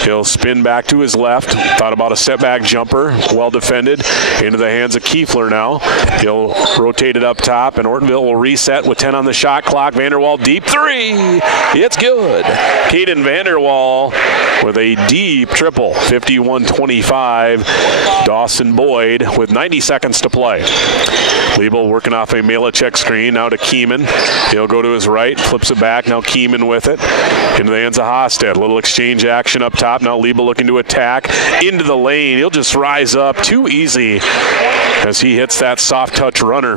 He'll spin back to his left. Thought about a step back jumper. Well defended. Into the hands of Kiefler now. He'll rotate it up top, and Ortonville will reset with 10 on the shot clock. Vanderwall deep 3. It's good. Caden Vanderwall with a deep triple. 51-25. Dawson-Boyd with 90 seconds to play. Liebel working off a Malachek screen. Now to Keeman. He'll go to his right, flips it back. Now Keeman with it. Into the hands of Hosted. A little exchange action up top. Now Liebel looking to attack. Into the lane. He'll just rise up. Too easy as he hits that soft touch runner.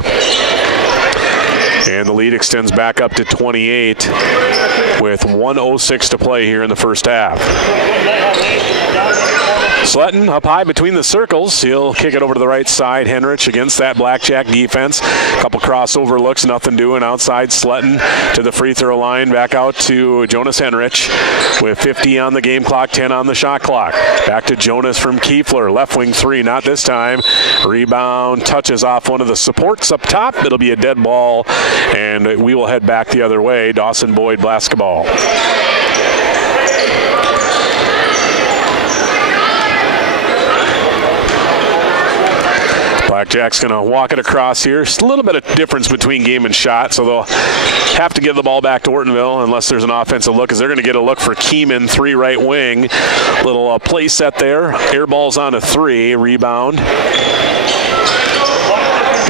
And the lead extends back up to 28 with 1:06 to play here in the first half. Sletton up high between the circles. He'll kick it over to the right side. Henrich against that blackjack defense. Couple crossover looks, nothing doing. Outside Sletton to the free throw line. Back out to Jonas Henrich with 50 on the game clock, 10 on the shot clock. Back to Jonas from Kiefler. Left wing 3, not this time. Rebound touches off one of the supports up top. It'll be a dead ball, and we will head back the other way. Dawson-Boyd basketball. Blackjack's going to walk it across here. Just a little bit of difference between game and shot, so they'll have to give the ball back to Ortonville unless there's an offensive look, as they're going to get a look for Keeman, 3 right wing. Little play set there. Air ball's on a 3. Rebound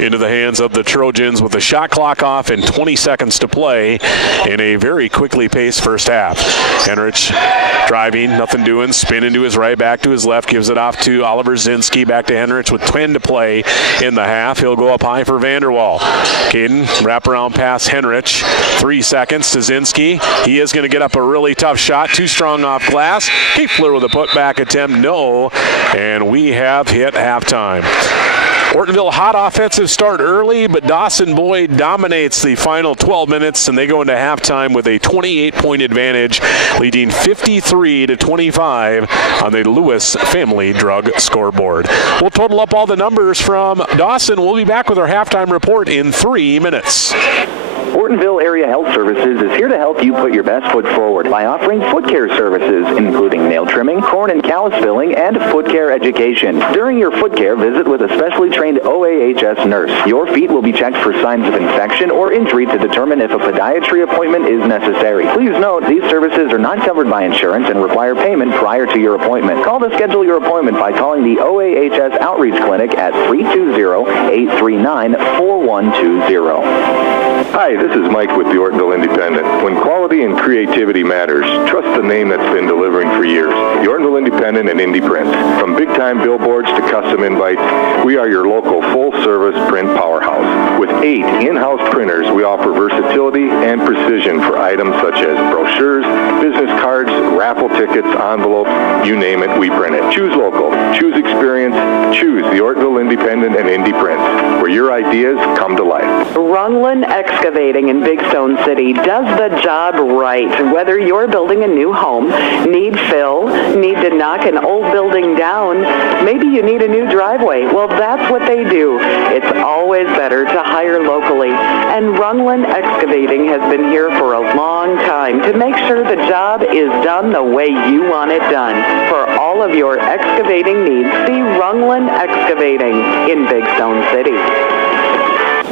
into the hands of the Trojans with the shot clock off and 20 seconds to play in a very quickly paced first half. Henrich driving, nothing doing, spin into his right, back to his left, gives it off to Oliver Zinski, back to Henrich with 10 to play in the half. He'll go up high for Vanderwall. Caden, wraparound pass Henrich, 3 seconds to Zinski. He is going to get up a really tough shot, too strong off glass. Kiefler with a putback attempt, no, and we have hit halftime. Ortonville hot offensive start early, but Dawson-Boyd dominates the final 12 minutes, and they go into halftime with a 28-point advantage, leading 53-25 on the Lewis Family Drug scoreboard. We'll total up all the numbers from Dawson. We'll be back with our halftime report in 3 minutes. Ortonville Area Health Services is here to help you put your best foot forward by offering foot care services, including nail trimming, corn and callus filling, and foot care education. During your foot care, visit with a specially trained OAHS nurse. Your feet will be checked for signs of infection or injury to determine if a podiatry appointment is necessary. Please note, these services are not covered by insurance and require payment prior to your appointment. Call to schedule your appointment by calling the OAHS Outreach Clinic at 320-839-4120. Hi, this is Mike with the Ortonville Independent. When quality and creativity matters, trust the name that's been delivering for years. The Ortonville Independent and Indie Prints. From big-time billboards to custom invites, we are your local full-service print powerhouse. With 8 in-house printers, we offer versatility and precision for items such as brochures, business cards, raffle tickets, envelopes, you name it, we print it. Choose local, choose experience, choose the Ortonville Independent and Indie Prints, where your ideas come to life. Runlin Excavating in Big Stone City does the job right. Whether you're building a new home, need fill, need to knock an old building down, maybe you need a new driveway. Well, that's what they do. It's always better to hire locally. And Runlin Excavating has been here for a long time to make sure the job is done the way you want it done. For all of your excavating needs, see Runlin Excavating in Big Stone City.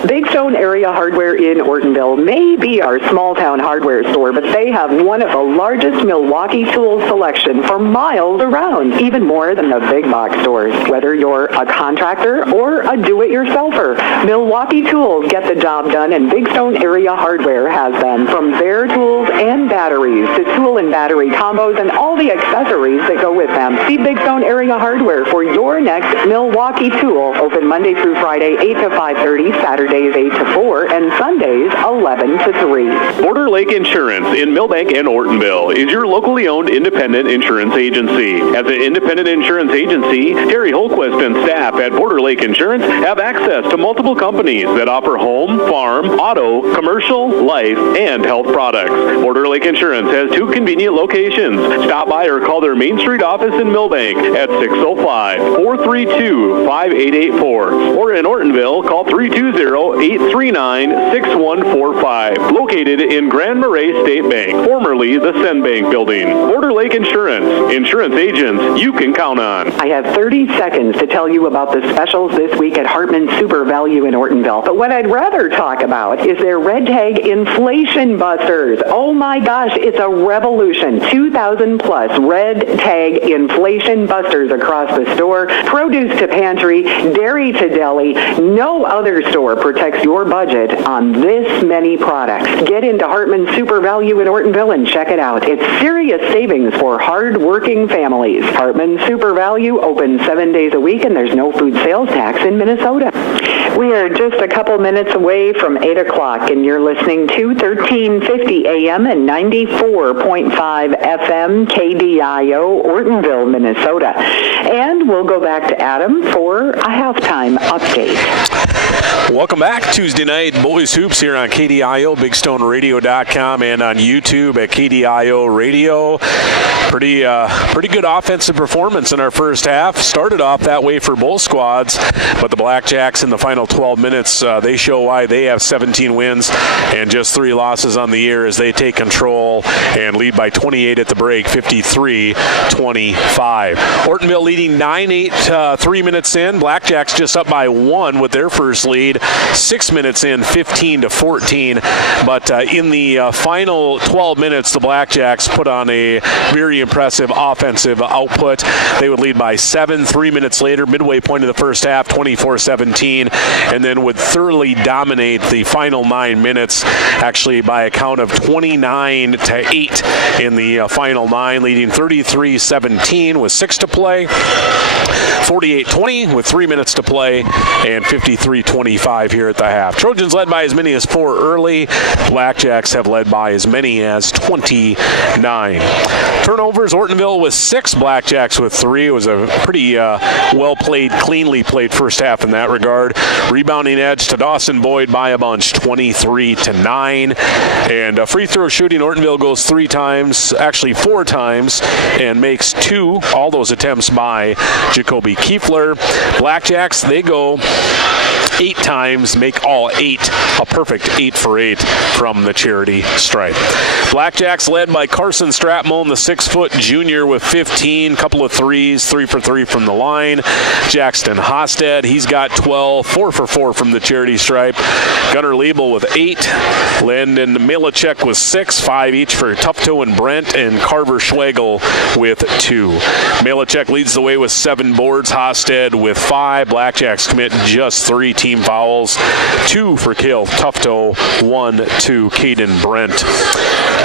Big Stone Area Hardware in Ortonville may be our small-town hardware store, but they have one of the largest Milwaukee tool selection for miles around, even more than the big box stores. Whether you're a contractor or a do-it-yourselfer, Milwaukee Tools get the job done, and Big Stone Area Hardware has them. From bare tools and batteries to tool and battery combos and all the accessories that go with them. See Big Stone Area Hardware for your next Milwaukee tool. Open Monday through Friday, 8 to 5:30, Saturdays 8 to 4, and Sundays 11 to 3. Border Lake Insurance in Millbank and Ortonville is your locally owned independent insurance agency. As an independent insurance agency, Terry Holquist and staff at Border Lake Insurance have access to multiple companies that offer home, farm, auto, commercial, life, and health products. Border Lake Insurance has 2 convenient locations. Stop by or call their Main Street office in Millbank at 605-432-5884. Or in Ortonville, call 320-839-6145. Located in Grand Marais State Bank, formerly the Sen Bank Building. Border Lake Insurance. Insurance agents you can count on. I have 30 seconds to tell you about the specials this week at Hartman Super Value in Ortonville. But what I'd rather talk about is their Red Tag Inflation Busters. Oh my gosh, it's a revolution. 2,000 plus Red Tag Inflation Busters across the store. Produce to pantry, dairy to deli. No other store protects your budget on this many products. Get into Hartman Super Value in Ortonville and check it out. It's serious savings for hard-working families. Hartman Super Value open 7 days a week, and there's no food sales tax in Minnesota. We are just a couple minutes away from 8 o'clock, and you're listening to 1350 AM and 94.5 FM KDIO, Ortonville, Minnesota. And we'll go back to Adam for a halftime update. Welcome back. Tuesday night Boys Hoops here on KDIO, BigStoneRadio.com, and on YouTube at KDIO Radio. Pretty good offensive performance in our first half. Started off that way for both squads, but the Blackjacks in the final 12 minutes, they show why they have 17 wins and just 3 losses on the year as they take control and lead by 28 at the break, 53-25. Ortonville leading 9-8 3 minutes in. Blackjacks just up by 1 with their first lead. 6 minutes in, 15-14. But in the final 12 minutes, the Blackjacks put on a very impressive offensive output. They would lead by 7. 3 minutes later, midway point of the first half, 24-17, and then would thoroughly dominate the final 9 minutes, actually by a count of 29-8 in the final 9, leading 33-17 with 6 to play, 48-20 with 3 minutes to play, and 53-25 here at the half. Trojans led by as many as 4 early. Blackjacks have led by as many as 29. Turnovers, Ortonville with 6, Blackjacks with 3. It was a pretty well-played, cleanly played first half in that regard. Rebounding edge to Dawson-Boyd by a bunch, 23-9. And free throw shooting, Ortonville goes 4 times, and makes 2. All those attempts by Jacoby Kiefler. Blackjacks, they go 8 times, make all 8, a perfect 8 for 8 from the charity stripe. Blackjacks led by Carson Stratmone, the 6-foot junior, with 15, couple of threes, 3 for 3 from the line. Jackson Hosted, he's got 12, 4 for 4 from the charity stripe. Gunnar Liebel with 8, Landon Milacek with 6, 5 each for Tufto and Brent, and Carver Schwegel with 2. Milacek leads the way with 7 boards, Hosted with 5. Blackjacks commit just 3 team team fouls, 2 for Cale Tufto, 1 to Caden Brent.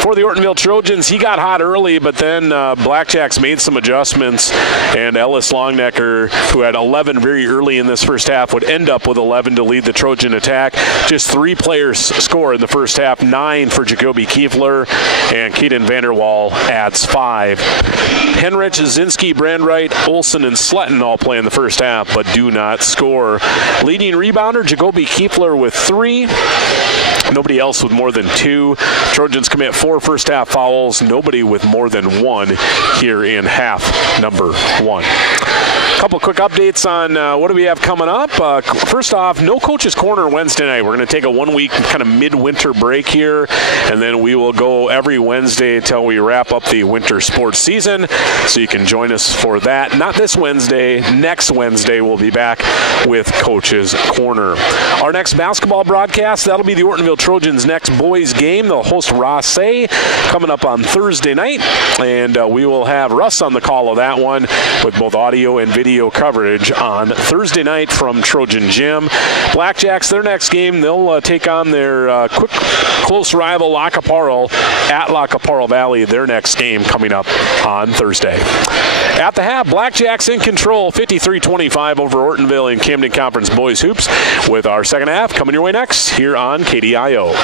For the Ortonville Trojans, he got hot early, but then Blackjacks made some adjustments, and Ellis Longnecker, who had 11 very early in this first half, would end up with 11 to lead the Trojan attack. Just 3 players score in the first half, 9 for Jacoby Kiefler, and Keaton Vanderwall adds 5. Henrich, Zinski, Brandwright, Olson, and Sletton all play in the first half, but do not score. Leading rebounder, Jacoby Kiefler with 3. Nobody else with more than 2. Trojans commit 4 first half fouls. Nobody with more than 1 here in half number 1. A couple quick updates on what do we have coming up. First off, no Coach's Corner Wednesday night. We're going to take a 1-week kind of midwinter break here, and then we will go every Wednesday until we wrap up the winter sports season. So you can join us for that. Not this Wednesday. Next Wednesday we'll be back with Coach's Corner. Our next basketball broadcast, that'll be the Ortonville Trojans' next boys game. They'll host Rossay coming up on Thursday night, and we will have Russ on the call of that one with both audio and video coverage on Thursday night from Trojan Gym. Blackjacks, their next game, they'll take on their close rival Lacaparral at Lacaparral Valley, their next game coming up on Thursday. At the half, Blackjacks in control, 53-25 over Ortonville in Camden Conference Boys Hoops, with our second half coming your way next here on KDIO.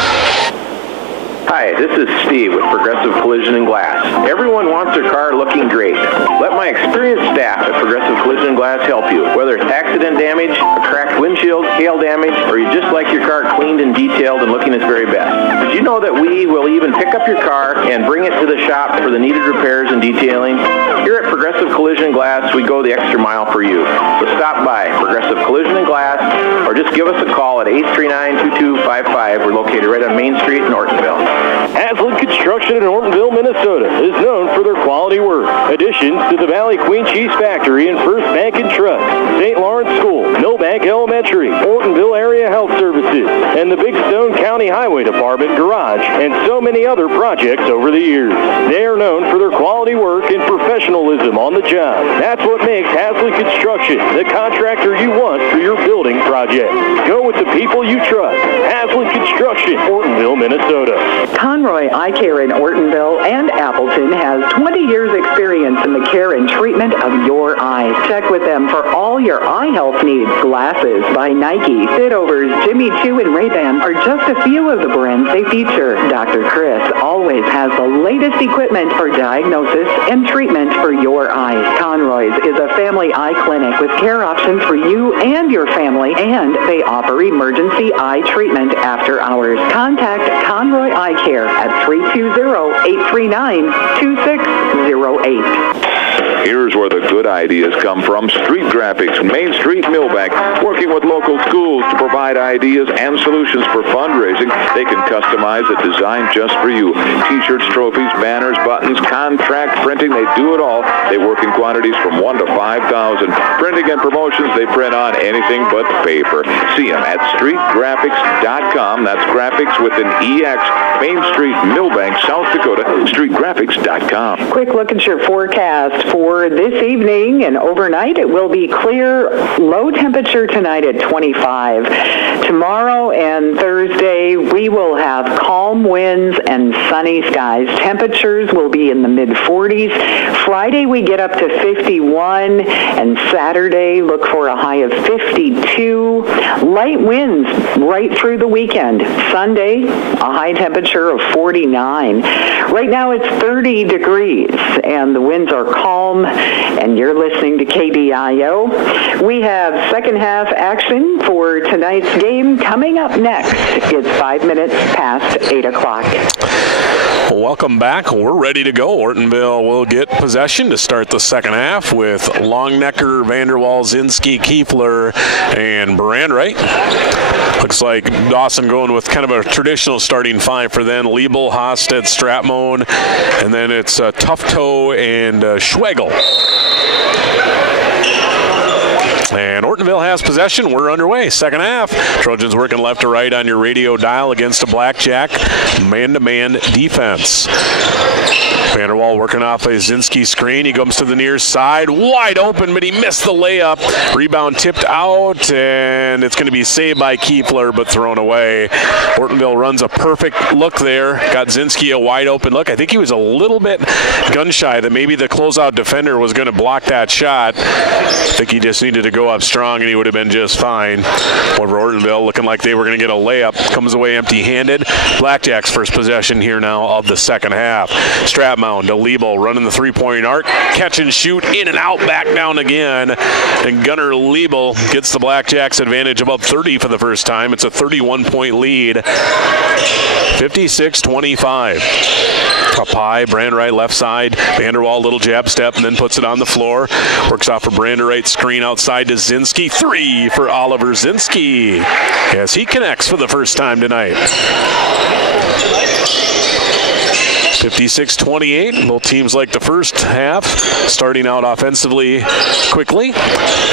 Hi, this is Steve with Progressive Collision and Glass. Everyone wants their car looking great. Let my experienced staff at Progressive Collision and Glass help you. Whether it's accident damage, a cracked windshield, hail damage, or you just like your car cleaned and detailed and looking its very best. Did you know that we will even pick up your car and bring it to the shop for the needed repairs and detailing? Here at Progressive Collision and Glass, we go the extra mile for you. So stop by Progressive Collision and Glass, or just give us a call at 839-2255. We're located right on Main Street in Ortonville. Haslett Construction in Ortonville, Minnesota is known for their quality work. Additions to the Valley Queen Cheese Factory and First Bank and Trust, St. Lawrence School, Millbank Elementary, Ortonville Area Health Services, and the Big Stone County Highway Department Garage, and so many other projects over the years. They are known for their quality work and professionalism on the job. That's what makes Haslett Construction the contractor you want for your building project. Go with the people you trust. Haslett Construction, Ortonville, Minnesota. Conroy Eye Care in Ortonville and Appleton has 20 years experience in the care and treatment of your eyes. Check with them for all your eye health needs. Glasses by Nike, Fitovers, Jimmy Choo, and Ray-Ban are just a few of the brands they feature. Dr. Chris always has the latest equipment for diagnosis and treatment for your eyes. Conroy's is a family eye clinic with care options for you and your family, and they offer emergency eye treatment after hours. Contact Conroy Eye Care at 320-839-2608. Here's where the good ideas come from. Street Graphics, Main Street, Millbank, working with local schools to provide ideas and solutions for fundraising. They can customize a design just for you. T-shirts, trophies, banners, buttons, contract printing, they do it all. They work in quantities from 1 to 5,000. Printing and promotions, they print on anything but paper. See them at streetgraphics.com. That's graphics with an EX. Main Street, Millbank, South Dakota, streetgraphics.com. Quick look at your forecast for this evening and overnight. It will be clear, low temperature tonight at 25. Tomorrow and Thursday, we will have calm winds and sunny skies. Temperatures will be in the mid-40s. Friday, we get up to 51, and Saturday, look for a high of 52. Light winds right through the weekend. Sunday, a high temperature of 49. Right now, it's 30 degrees, and the winds are calm, and you're listening to KDIO. We have second half action for tonight's game coming up next. It's 5 minutes past 8 o'clock. Welcome back. We're ready to go. Ortonville will get possession to start the second half with Longnecker, Vanderwall, Zinski, Kiefler, and Brandwright. Looks like Dawson going with kind of a traditional starting 5 for them. Liebel, Hosted, Stratmone, and then it's Tufto and Schwegel. And Ortonville has possession. We're underway. Second half. Trojans working left to right on your radio dial against a Blackjack man-to-man defense. Vanderwall working off a Zinski screen. He comes to the near side. Wide open, but he missed the layup. Rebound tipped out, and it's going to be saved by Kiefler, but thrown away. Ortonville runs a perfect look there. Got Zinski a wide open look. I think he was a little bit gun shy that maybe the closeout defender was going to block that shot. I think he just needed to go up strong, and he would have been just fine. Over Ortonville looking like they were going to get a layup. Comes away empty-handed. Blackjacks first possession here now of the second half. Stratmound to Liebel running the three-point arc. Catch and shoot, in and out, back down again. And Gunnar Liebel gets the Blackjacks advantage above 30 for the first time. It's a 31-point lead. 56-25. Up high, Brandwright left side. Vanderwall, little jab step, and then puts it on the floor. Works off a Brandwright screen outside to Zinski. 3 for Oliver Zinski as he connects for the first time tonight. 56-28. Both teams like the first half, starting out offensively quickly.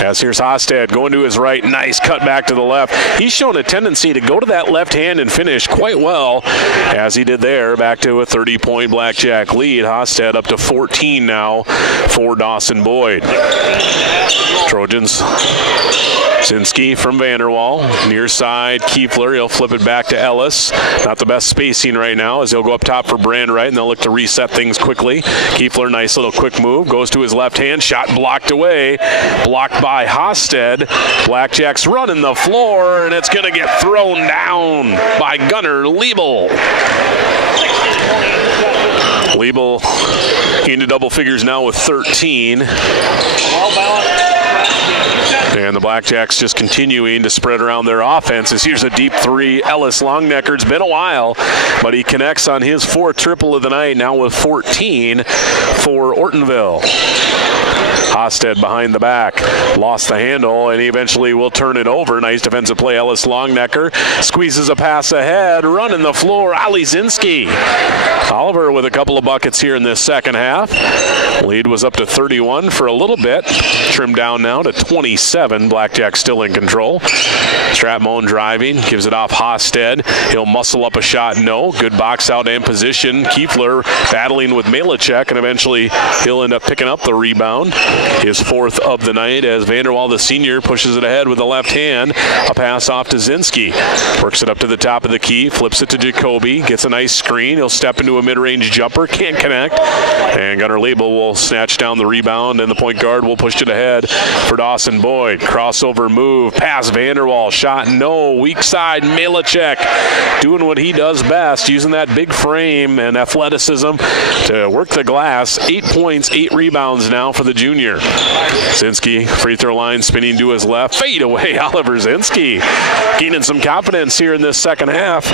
As here's Hosted going to his right. Nice cut back to the left. He's shown a tendency to go to that left hand and finish quite well, as he did there. Back to a 30-point Blackjack lead. Hosted up to 14 now for Dawson-Boyd. Trojans. Zinski from Vanderwall. Near side, Kiefler. He'll flip it back to Ellis. Not the best spacing right now, as he'll go up top for Brandwright, and they'll look to reset things quickly. Kiefler, nice little quick move. Goes to his left hand. Shot blocked away. Blocked by Hosted. Blackjacks running the floor, and it's going to get thrown down by Gunnar Liebel. Liebel into double figures now with 13. And the Blackjacks just continuing to spread around their offenses. Here's a deep three. Ellis Longnecker. It's been a while, but he connects on his fourth triple of the night, now with 14 for Ortonville. Hosted behind the back. Lost the handle, and he eventually will turn it over. Nice defensive play. Ellis Longnecker squeezes a pass ahead. Running the floor, Ali Zinski. Oliver with a couple of buckets here in this second half. Lead was up to 31 for a little bit. Trimmed down now to 27. Blackjack still in control. Stratmone driving. Gives it off Hosted. He'll muscle up a shot. No. Good box out and position. Kiefler battling with Malachek, and eventually he'll end up picking up the rebound. His fourth of the night, as Vanderwall, the senior, pushes it ahead with the left hand. A pass off to Zinski. Works it up to the top of the key. Flips it to Jacoby. Gets a nice screen. He'll step into a mid-range jumper. Can't connect. And Gunnar Liebel will snatch down the rebound, and the point guard will push it ahead for Dawson-Boyd. Crossover move. Pass Vanderwall. Shot no. Weak side. Malachek doing what he does best, using that big frame and athleticism to work the glass. 8 points, 8 rebounds now for the junior. Zinski, free throw line, spinning to his left. Fade away, Oliver Zinski. Gaining some confidence here in this second half.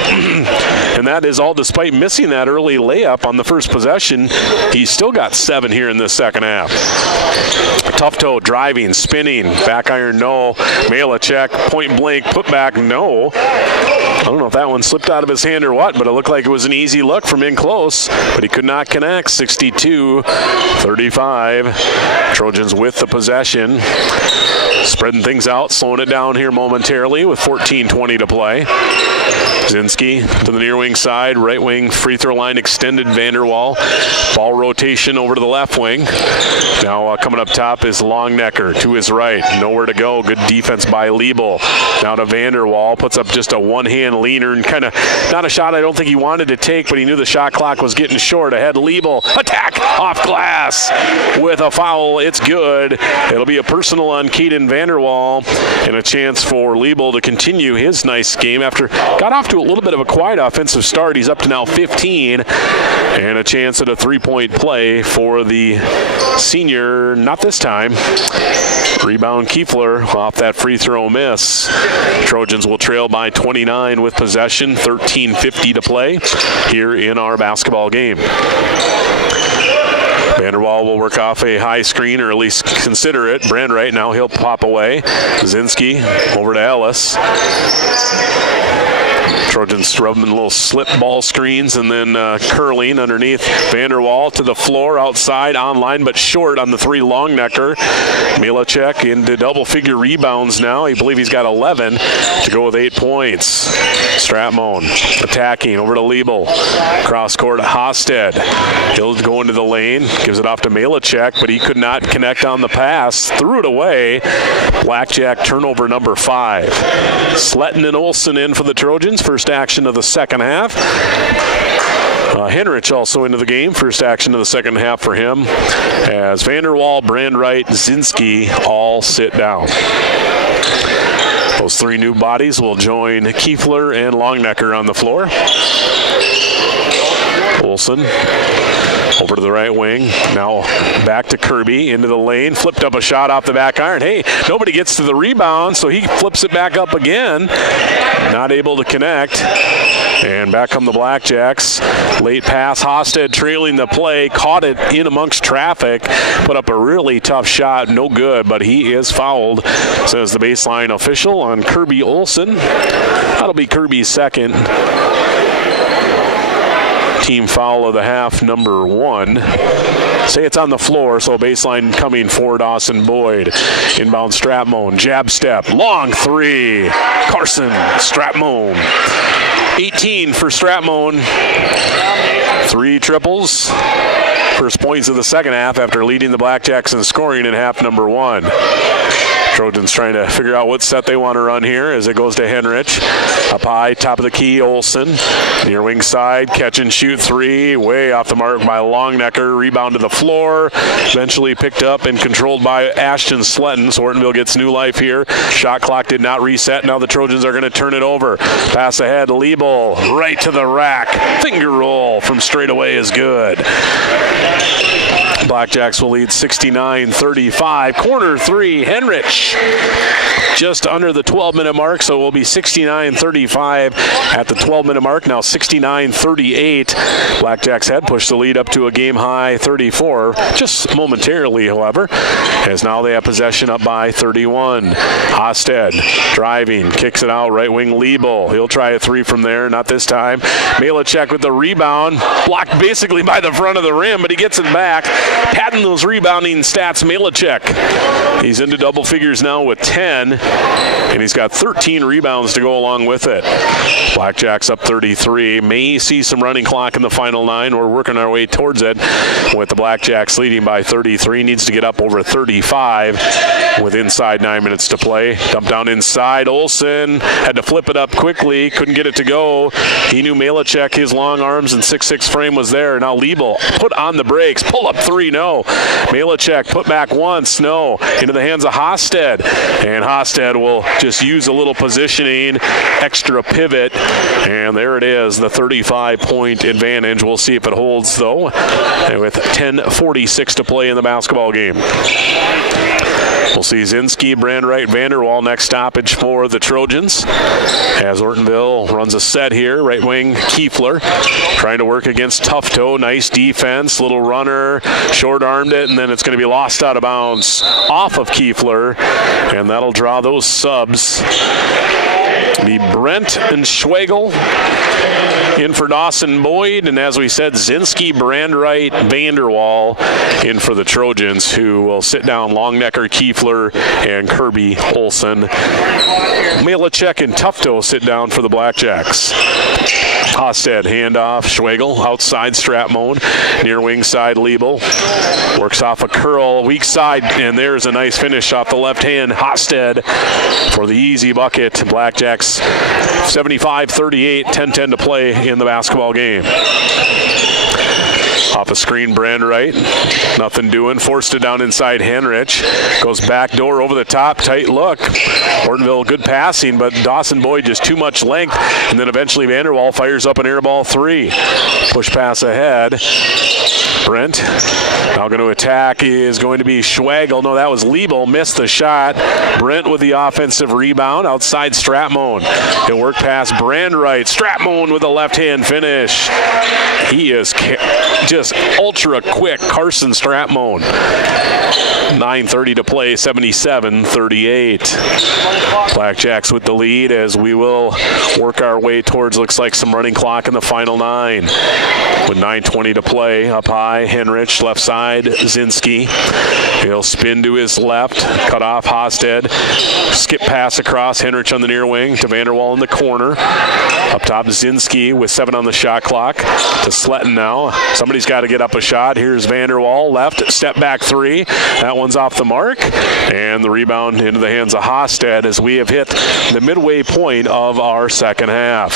And that is all despite missing that early layup on the first possession. He's still got 7 here in this second half. Tough toe, driving, spinning, back iron, no. Malachek, point blank, put back, no. I don't know if that one slipped out of his hand or what, but it looked like it was an easy look from in close, but he could not connect. 62-35. Trojans with the possession. Spreading things out, slowing it down here momentarily with 14:20 to play. Zinski to the near wing side, right wing free throw line extended. Vanderwall. Ball rotation over to the left wing. Now coming up top is Longnecker to his right. Nowhere to go. Good defense by Liebel. Now to Vanderwall. Puts up just a one-hand leaner and kind of not a shot I don't think he wanted to take, but he knew the shot clock was getting short. Ahead Liebel. Attack off glass with a foul. It's good. It'll be a personal on Caden Vanderwall and a chance for Liebel to continue his nice game after got off to a little bit of a quiet offensive start. He's up to now 15 and a chance at a three-point play for the senior. Not this time. Rebound Kiefler off that free throw miss. Trojans will trail by 29 with possession. 13:50 to play here in our basketball game. Vanderwall will work off a high screen, or at least consider it. Brandwright, now he'll pop away. Zinski over to Ellis. Trojans rubbing little slip ball screens and then curling underneath. Vanderwall to the floor, outside, online, but short on the three Longnecker. Milacek into double-figure rebounds now. I believe he's got 11 to go with 8 points. Stratmone attacking over to Liebel. Cross court, Hosted. He'll go into the lane, gives it off to Milacek, but he could not connect on the pass. Threw it away. Blackjack turnover number 5. Sletton and Olsen in for the Trojans. First action of the second half. Henrich also into the game. First action of the second half for him, as Vanderwall, Brandwright, Zinski all sit down. Those three new bodies will join Kiefler and Longnecker on the floor. Olsen over to the right wing. Now back to Kirby into the lane. Flipped up a shot off the back iron. Hey, nobody gets to the rebound, so he flips it back up again. Not able to connect. And back come the Blackjacks. Late pass. Hosted trailing the play. Caught it in amongst traffic. Put up a really tough shot. No good, but he is fouled, says the baseline official on Kirby Olsen. That'll be Kirby's second. Team foul of the half, number 1. Say it's on the floor, so baseline coming for Dawson-Boyd. Inbound Stratmone, jab step, long three. Carson, Stratmone. 18 for Stratmone. 3 triples. First points of the second half after leading the Blackjacks in scoring in half number 1. Trojans trying to figure out what set they want to run here as it goes to Henrich. Up high, top of the key, Olsen. Near wing side, catch and shoot 3. Way off the mark by Longnecker. Rebound to the floor. Eventually picked up and controlled by Ashton Sletton. So Ortonville gets new life here. Shot clock did not reset. Now the Trojans are going to turn it over. Pass ahead, Liebel. Right to the rack. Finger roll from straight away is good. Blackjacks will lead 69-35. Corner 3, Henrich. Just under the 12-minute mark, so it will be 69-35 at the 12-minute mark. Now 69-38. Blackjacks had pushed the lead up to a game-high 34, just momentarily, however, as now they have possession up by 31. Hosted driving, kicks it out, right wing Liebel. He'll try a 3 from there, not this time. Milacek with the rebound, blocked basically by the front of the rim, but he gets it back. Padding those rebounding stats, Milacek. He's into double figures now with 10, and he's got 13 rebounds to go along with it. Blackjacks up 33. May see some running clock in the final 9. We're working our way towards it with the Blackjacks leading by 33. Needs to get up over 35 with inside 9 minutes to play. Dump down inside. Olsen had to flip it up quickly. Couldn't get it to go. He knew Milacek, his long arms and 6'6" frame was there. Now Liebel put on the brakes. Pull up 3, no. Milacek put back once, no. Into the hands of Hosted. And Hosted will just use a little positioning, extra pivot, and there it is, the 35-point advantage. We'll see if it holds, though, with 10:46 to play in the basketball game. We'll see Zinski, Brandwright, Vanderwall next stoppage for the Trojans. As Ortonville runs a set here, right wing Kiefler trying to work against Tufto. Nice defense, little runner, short-armed it, and then it's going to be lost out of bounds off of Kiefler, and that'll draw those subs. Be Brent and Schwegel in for Dawson-Boyd, and as we said, Zinski, Brandwright, Vanderwall in for the Trojans, who will sit down Longnecker, Kiefler, and Kirby Olsen. Milacek and Tufto sit down for the Blackjacks. Hosted, handoff, Schwegel, outside Stratmone, near wing side Liebel. Works off a curl, weak side, and there's a nice finish off the left hand. Hosted for the easy bucket. Blackjacks 75-38, 10-10 to play in the basketball game. Off a screen, Brandwright. Nothing doing. Forced it down inside Henrich. Goes back door over the top. Tight look. Ortonville, good passing, but Dawson-Boyd just too much length. And then eventually Vanderwall fires up an air ball 3. Push pass ahead. Brent now going to attack is going to be Schwagel. No, that was Liebel. Missed the shot. Brent with the offensive rebound outside Stratmone. He'll work past Brandwright. Stratmone with a left-hand finish. He is just ultra quick, Carson Stratmone. 9:30 to play, 77-38. Blackjacks with the lead as we will work our way towards, looks like, some running clock in the final 9. With 9:20 to play, up high, Henrich, left side, Zinski. He'll spin to his left, cut off Hosted. Skip pass across, Henrich on the near wing to Vanderwall in the corner. Up top, Zinski with 7 on the shot clock to Sletton now. Somebody's got to get up a shot. Here's Vanderwall, left, step back 3. That one's off the mark. And the rebound into the hands of Hosted as we have hit the midway point of our second half.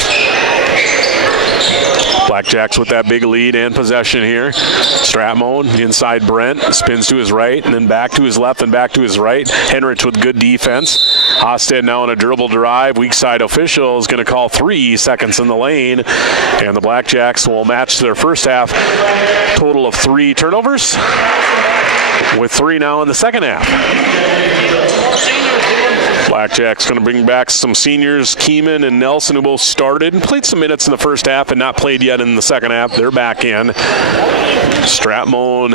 Blackjacks with that big lead and possession here. Stratmone inside Brent, spins to his right and then back to his left and back to his right. Henrich with good defense. Hosted now on a dribble drive. Weak side official is going to call 3 seconds in the lane. And the Blackjacks will match their first half total of 3 turnovers with 3 now in the second half. Blackjacks going to bring back some seniors, Keeman and Nelson, who both started and played some minutes in the first half and not played yet in the second half. They're back in. Stratmone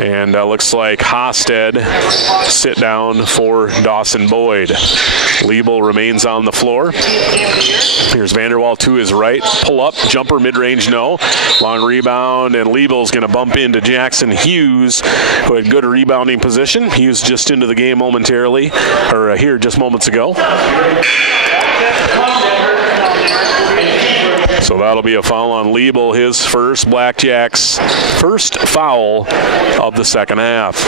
and looks like Hosted sit down for Dawson-Boyd. Liebel remains on the floor. Here's Vanderwall to his right. Pull up, jumper, mid-range, no. Long rebound, and Liebel's going to bump into Jackson Hughes, who had good rebounding position. Hughes just into the game momentarily, or here just moments ago. So that'll be a foul on Liebel, his first. Blackjacks' first foul of the second half.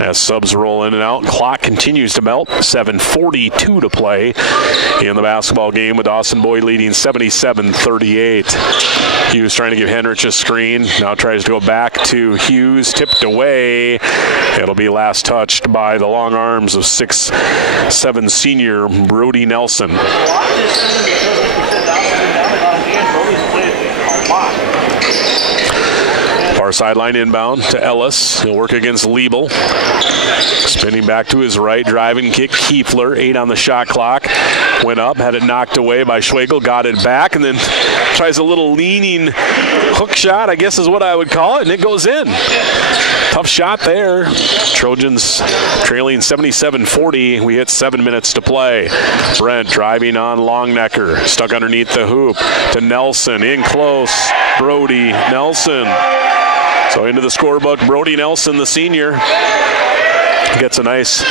As subs roll in and out, clock continues to melt. 7:42 to play in the basketball game with Dawson-Boyd leading 77-38. Hughes trying to give Henrich a screen. Now tries to go back to Hughes, tipped away. It'll be last touched by the long arms of 6'7" senior Brody Nelson. Far sideline inbound to Ellis. He'll work against Liebel. Spinning back to his right, driving kick, Kiefler, 8 on the shot clock. Went up, had it knocked away by Schwagel, got it back, and then tries a little leaning hook shot, I guess is what I would call it, and it goes in. Tough shot there. Trojans trailing 77-40. We hit 7 minutes to play. Brent driving on Longnecker. Stuck underneath the hoop to Nelson. In close. Brody Nelson. So into the scorebook, Brody Nelson, the senior, gets a nice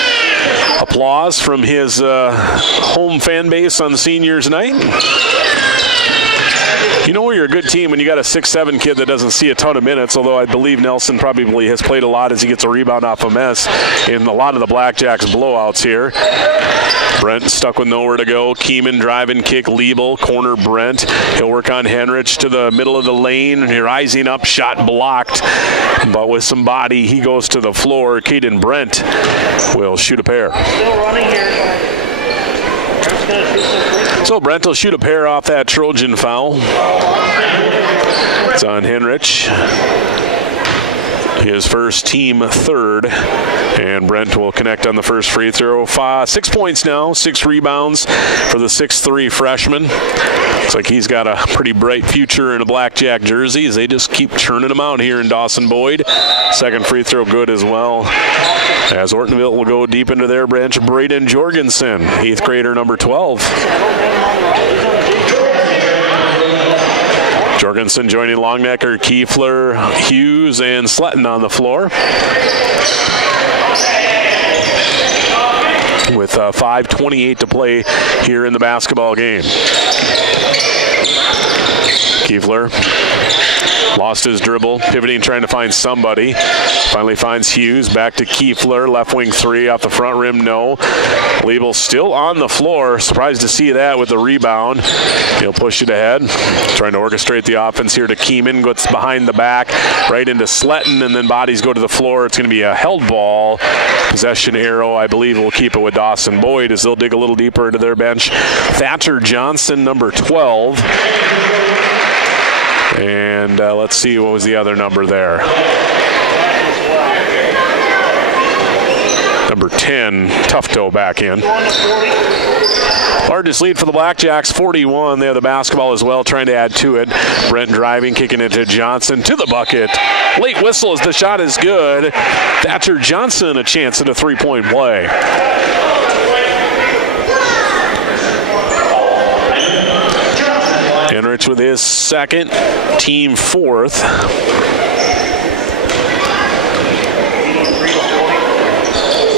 applause from his home fan base on seniors night. You know you're a good team when you got a 6'7" kid that doesn't see a ton of minutes, although I believe Nelson probably has played a lot as he gets a rebound off a mess in a lot of the Blackjacks blowouts here. Brent stuck with nowhere to go. Keeman driving kick, Liebel, corner Brent. He'll work on Henrich to the middle of the lane. Rising up, shot blocked. But with some body, he goes to the floor. Caden Brent will shoot a pair. Still running here. So Brent will shoot a pair off that Trojan foul. It's on Henrich. His first, team third, and Brent will connect on the first free throw. 6 points now, 6 rebounds for the 6'3" freshman. Looks like he's got a pretty bright future in a Blackjack jersey as they just keep churning them out here in Dawson-Boyd. Second free throw good as well. As Ortonville will go deep into their bench, Braden Jorgensen, 8th grader, number 12. Jorgensen joining Longnecker, Kiefler, Hughes, and Sletton on the floor. With 5:28 to play here in the basketball game. Kiefler lost his dribble, pivoting, trying to find somebody. Finally finds Hughes, back to Kiefler, left wing 3, off the front rim, no. Liebel still on the floor, surprised to see that with the rebound. He'll push it ahead, trying to orchestrate the offense here to Keeman, gets behind the back, right into Sletton, and then bodies go to the floor. It's going to be a held ball. Possession arrow, I believe, will keep it with Dawson-Boyd as they'll dig a little deeper into their bench. Thatcher Johnson, number 12. And let's see, what was the other number there? Number 10, Tufto back in. Largest lead for the Blackjacks, 41. They have the basketball as well, trying to add to it. Brent driving, kicking it to Johnson, to the bucket. Late whistle as the shot is good. Thatcher Johnson a chance at a three-point play. Henrich with his second, team fourth.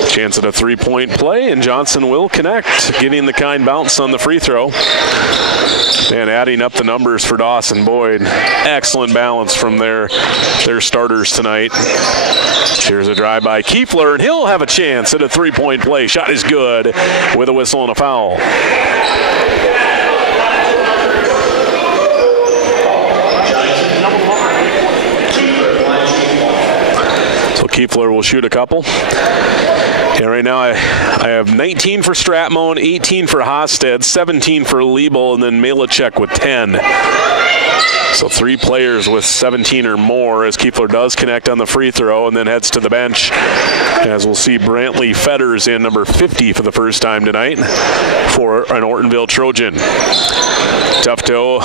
Chance at a three-point play, and Johnson will connect, getting the kind bounce on the free throw. And adding up the numbers for Dawson-Boyd. Excellent balance from their starters tonight. Here's a drive by Kiefler, and he'll have a chance at a three-point play. Shot is good with a whistle and a foul. So Kiefler will shoot a couple. Yeah, right now I have 19 for Stratmone, 18 for Hosted, 17 for Liebel, and then Malachek with 10. So 3 players with 17 or more as Kiefler does connect on the free throw and then heads to the bench. As we'll see Brantley Fetters in number 50 for the first time tonight for an Ortonville Trojan. Tufto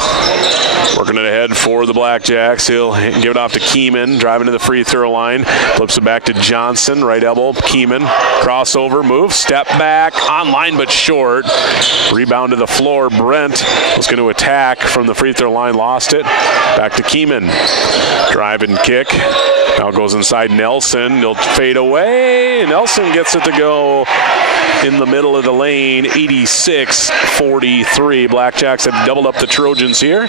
working it ahead for the Blackjacks. He'll give it off to Keeman, driving to the free throw line. Flips it back to Johnson, right elbow, Keeman. Crossover move, step back, online but short. Rebound to the floor. Brent was going to attack from the free throw line, lost it. Back to Keeman. Drive and kick. Now goes inside Nelson. He'll fade away. Nelson gets it to go in the middle of the lane, 86-43. Blackjacks have doubled up the Trojans here.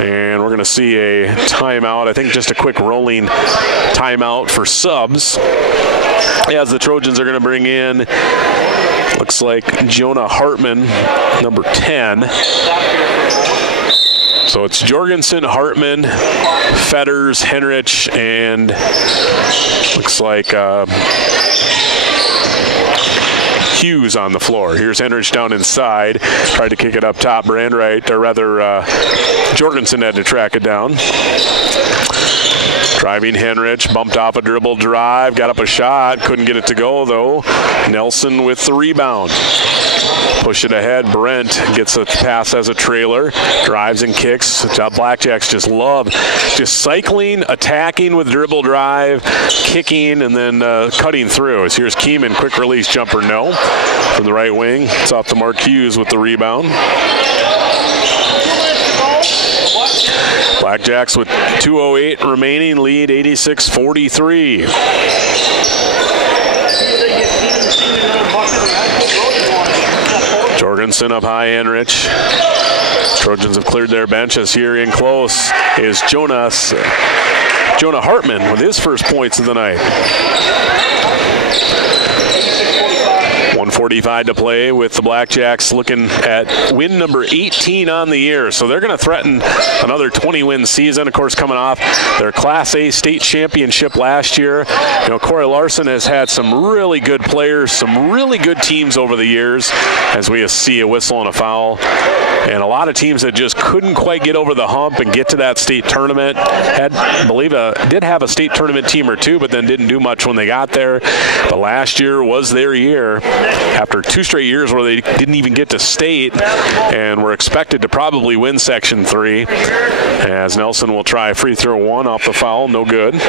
And we're going to see a timeout. I think just a quick rolling timeout for subs. As the Trojans are going to bring in, looks like Jonah Hartman, number 10. So it's Jorgensen, Hartman, Fetters, Henrich, and looks like Hughes on the floor. Here's Henrich down inside. Tried to kick it up top. Brandwright, or rather Jorgensen had to track it down. Driving Henrich, bumped off a dribble drive, got up a shot, couldn't get it to go though. Nelson with the rebound. Push it ahead. Brent gets a pass as a trailer, drives and kicks. Blackjacks just love just cycling, attacking with dribble drive, kicking, and then cutting through. As here's Keeman, quick release jumper, no. From the right wing, it's off to Mark Hughes with the rebound. Blackjacks with 2:08 remaining, lead 86-43. Jorgensen up high, Henrich. Trojans have cleared their benches. Here in close is Jonah Hartman with his first points of the night. 1:45 to play with the Blackjacks looking at win number 18 on the year. So they're going to threaten another 20-win season, of course, coming off their Class A state championship last year. You know, Corey Larson has had some really good players, some really good teams over the years, as we see a whistle and a foul. And a lot of teams that just couldn't quite get over the hump and get to that state tournament. Did have a state tournament team or two, but then didn't do much when they got there. But last year was their year after 2 straight years where they didn't even get to state and were expected to probably win Section 3. As Nelson will try free throw 1 off the foul, no good.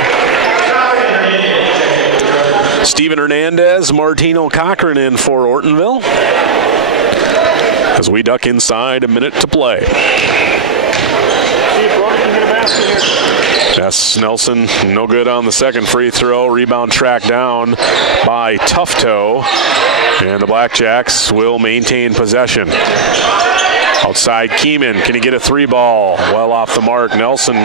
Steven Hernandez, Martino Cochran in for Ortonville. As we duck inside, a minute to play. Yes, Nelson, no good on the second free throw. Rebound tracked down by Tufto. And the Blackjacks will maintain possession. Outside Keeman, can he get a 3-ball? Well off the mark. Nelson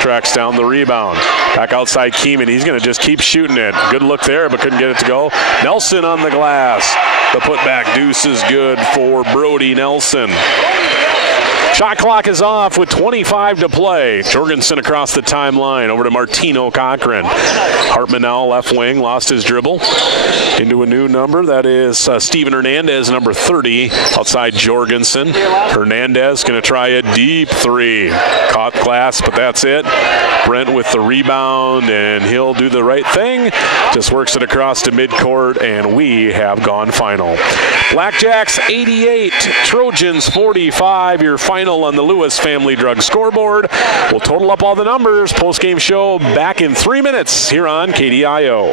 tracks down the rebound. Back outside Keeman, he's going to just keep shooting it. Good look there, but couldn't get it to go. Nelson on the glass. The putback deuce is good for Brody Nelson. Shot clock is off with 25 to play. Jorgensen across the timeline over to Martino Cochran. Hartman now left wing, lost his dribble into a new number. That is Steven Hernandez, number 30, outside Jorgensen. Hernandez going to try a deep three. Caught glass, but that's it. Brent with the rebound, and he'll do the right thing. Just works it across to midcourt, and we have gone final. Blackjacks 88, Trojans 45. Your final on the Lewis Family Drug scoreboard. We'll total up all the numbers. Post-game show back in 3 minutes here on KDIO.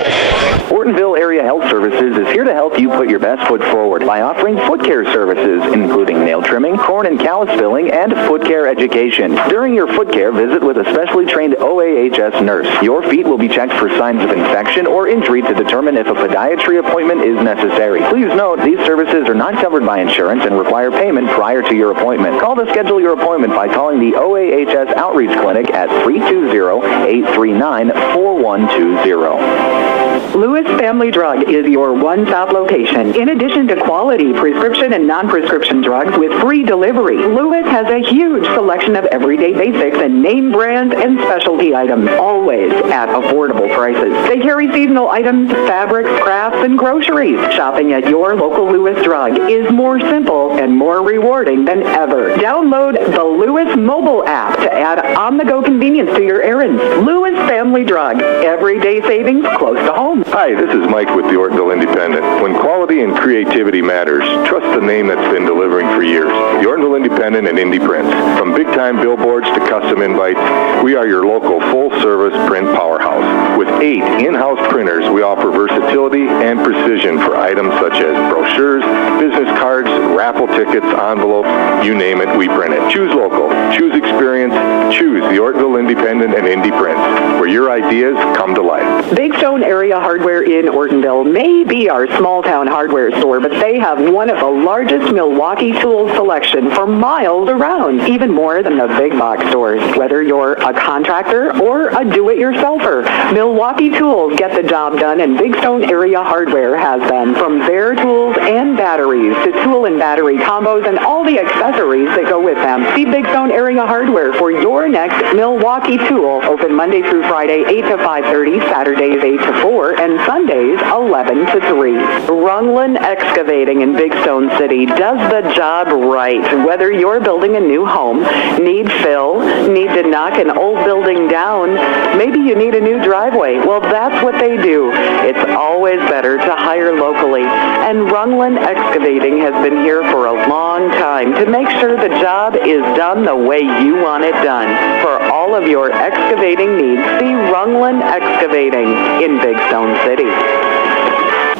Ortonville Area Health Services is here to help you put your best foot forward by offering foot care services, including nail trimming, corn and callus filling, and foot care education. During your foot care, visit with a specially trained OAHS nurse. Your feet will be checked for signs of infection or injury to determine if a podiatry appointment is necessary. Please note, these services are not covered by insurance and require payment prior to your appointment. Call to schedule your appointment by calling the OAHS Outreach Clinic at 320-839-4120. Lewis Family Drug is your one-stop location. In addition to quality prescription and non-prescription drugs with free delivery, Lewis has a huge selection of everyday basics and name brands and specialty items, always at affordable prices. They carry seasonal items, fabrics, crafts, and groceries. Shopping at your local Lewis Drug is more simple and more rewarding than ever. Download the Lewis mobile app to add on-the-go convenience to your errands. Lewis Family Drug, everyday savings close to home. Hi, this is Mike with the Ortonville Independent. When quality and creativity matters, trust the name that's been delivering for years. The Ortonville Independent and Indie Prints. From big-time billboards to custom invites, we are your local full-service print powerhouse. With 8 in-house printers, we offer versatility and precision for items such as brochures, business cards, raffle tickets, envelopes, you name it, we print it. Choose local, choose experience, choose the Ortonville Independent and Indie Prints, where your ideas come to life. Big Stone Area Hardware in Ortonville may be our small-town hardware store, but they have one of the largest Milwaukee tool selection for miles around, even more than the big box stores. Whether you're a contractor or a do-it-yourselfer, Milwaukee Tools get the job done, and Big Stone Area Hardware has them. From bare tools and batteries to tool and battery combos and all the accessories that go with them. See Big Stone Area Hardware for your next Milwaukee tool. Open Monday through Friday, 8 to 5:30, Saturdays 8 to 4, and Sundays 11 to 3. Rungland Excavating in Big Stone City does the job right. Whether you're building a new home, need fill, need to knock an old building down, maybe you need a new driveway. Well, that's what they do. It's always better to hire locally. And Rungland Excavating has been here for a long time to make sure the job is done the way you want it done. For all of your excavating needs, see Rungland Excavating in Big Stone City.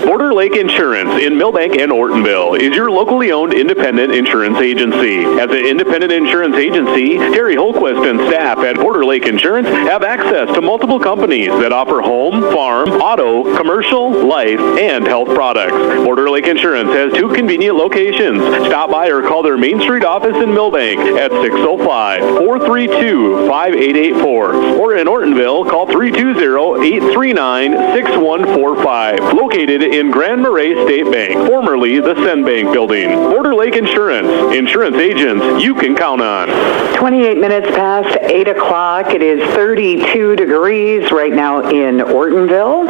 Border Lake Insurance in Millbank and Ortonville is your locally owned independent insurance agency. As an independent insurance agency, Terry Holquist and staff at Border Lake Insurance have access to multiple companies that offer home, farm, auto, commercial, life, and health products. Border Lake Insurance has 2 convenient locations. Stop by or call their Main Street office in Millbank at 605-432-5884. Or in Ortonville, call 320-839-6145. Located in Grand Marais State Bank, formerly the Sen Bank Building. Border Lake Insurance. Insurance agents you can count on. 28 minutes past 8 o'clock. It is 32 degrees right now in Ortonville.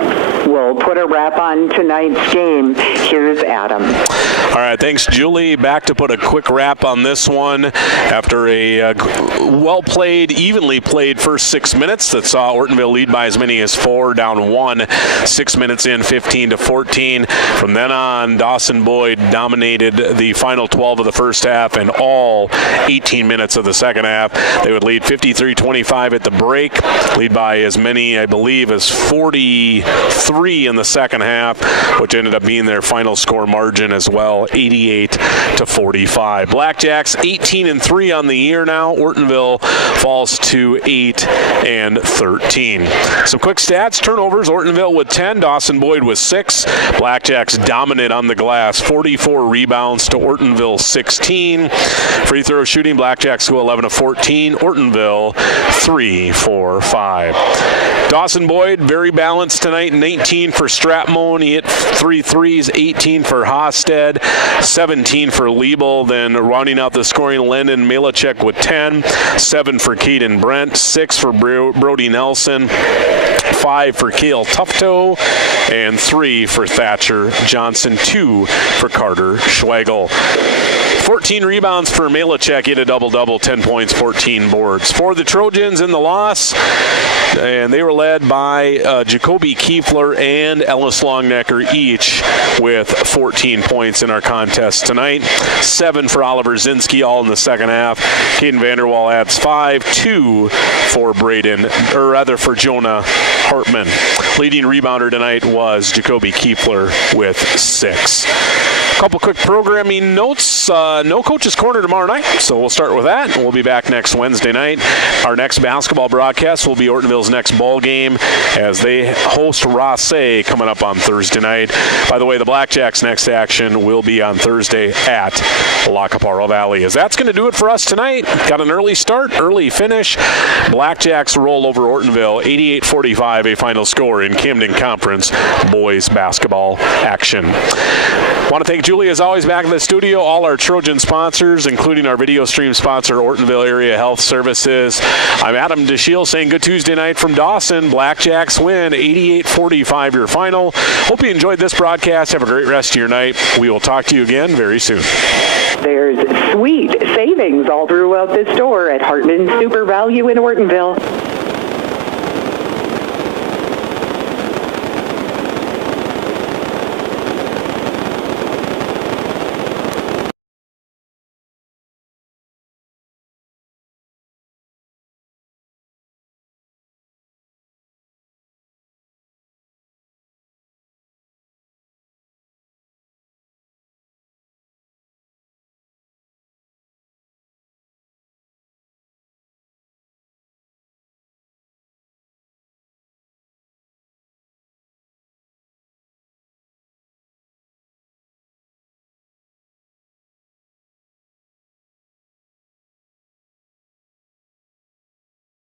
We'll put a wrap on tonight's game. Here's Adam. All right, thanks, Julie. Back to put a quick wrap on this one after a well-played, evenly played first 6 minutes that saw Ortonville lead by as many as 4, down 1, 6 minutes in, 15-14. From then on, Dawson-Boyd dominated the final 12 of the first half and all 18 minutes of the second half. They would lead 53-25 at the break, lead by as many, I believe, as 43 in the second half, which ended up being their final score margin as well, 88-45. Blackjacks 18-3 on the year now. Ortonville falls to 8-13. Some quick stats: turnovers, Ortonville with 10, Dawson-Boyd with 6. Blackjacks dominant on the glass, 44 rebounds to Ortonville 16. Free throw shooting, Blackjacks go 11 of 14. Ortonville 3 for 5. Dawson-Boyd, very balanced tonight, 19 for Stratmone. He hit 3 threes, 18 for Hosted, 17 for Liebel. Then rounding out the scoring, Lennon Malachek with 10, 7 for Keaton Brent, 6 for Brody Nelson, 5 for Cale Tufto, and 3 for Thatcher Johnson, 2 for Carter Schwagel. 14 rebounds for Malachek, hit a double-double, 10 points, 14 boards. For the Trojans in the loss, and they were led by Jacoby Kiefler and Ellis Longnecker each with 14 points in our contest tonight. 7 for Oliver Zinski, all in the second half. Caden Vanderwall adds 5, 2 for for Jonah Hartman. Leading rebounder tonight was Jacoby Kiefler with 6. A couple quick programming notes. No Coach's Corner tomorrow night, so we'll start with that. We'll be back next Wednesday night. Our next basketball broadcast will be Ortonville's next ball game as they host Rossay coming up on Thursday night. By the way, the Blackjacks' next action will be on Thursday at La Caparo Valley. As that's going to do it for us tonight. Got an early start, early finish. Blackjacks roll over Ortonville, 88-45, a final score in Camden Conference boys basketball action. Want to thank Julie, as always, back in the studio, all our Trojan sponsors, including our video stream sponsor, Ortonville Area Health Services. I'm Adam DeShiel saying good Tuesday night from Dawson. Blackjacks win 88-45 your final. Hope you enjoyed this broadcast. Have a great rest of your night. We will talk to you again very soon. There's sweet savings all throughout the store at Hartman Super Value in Ortonville.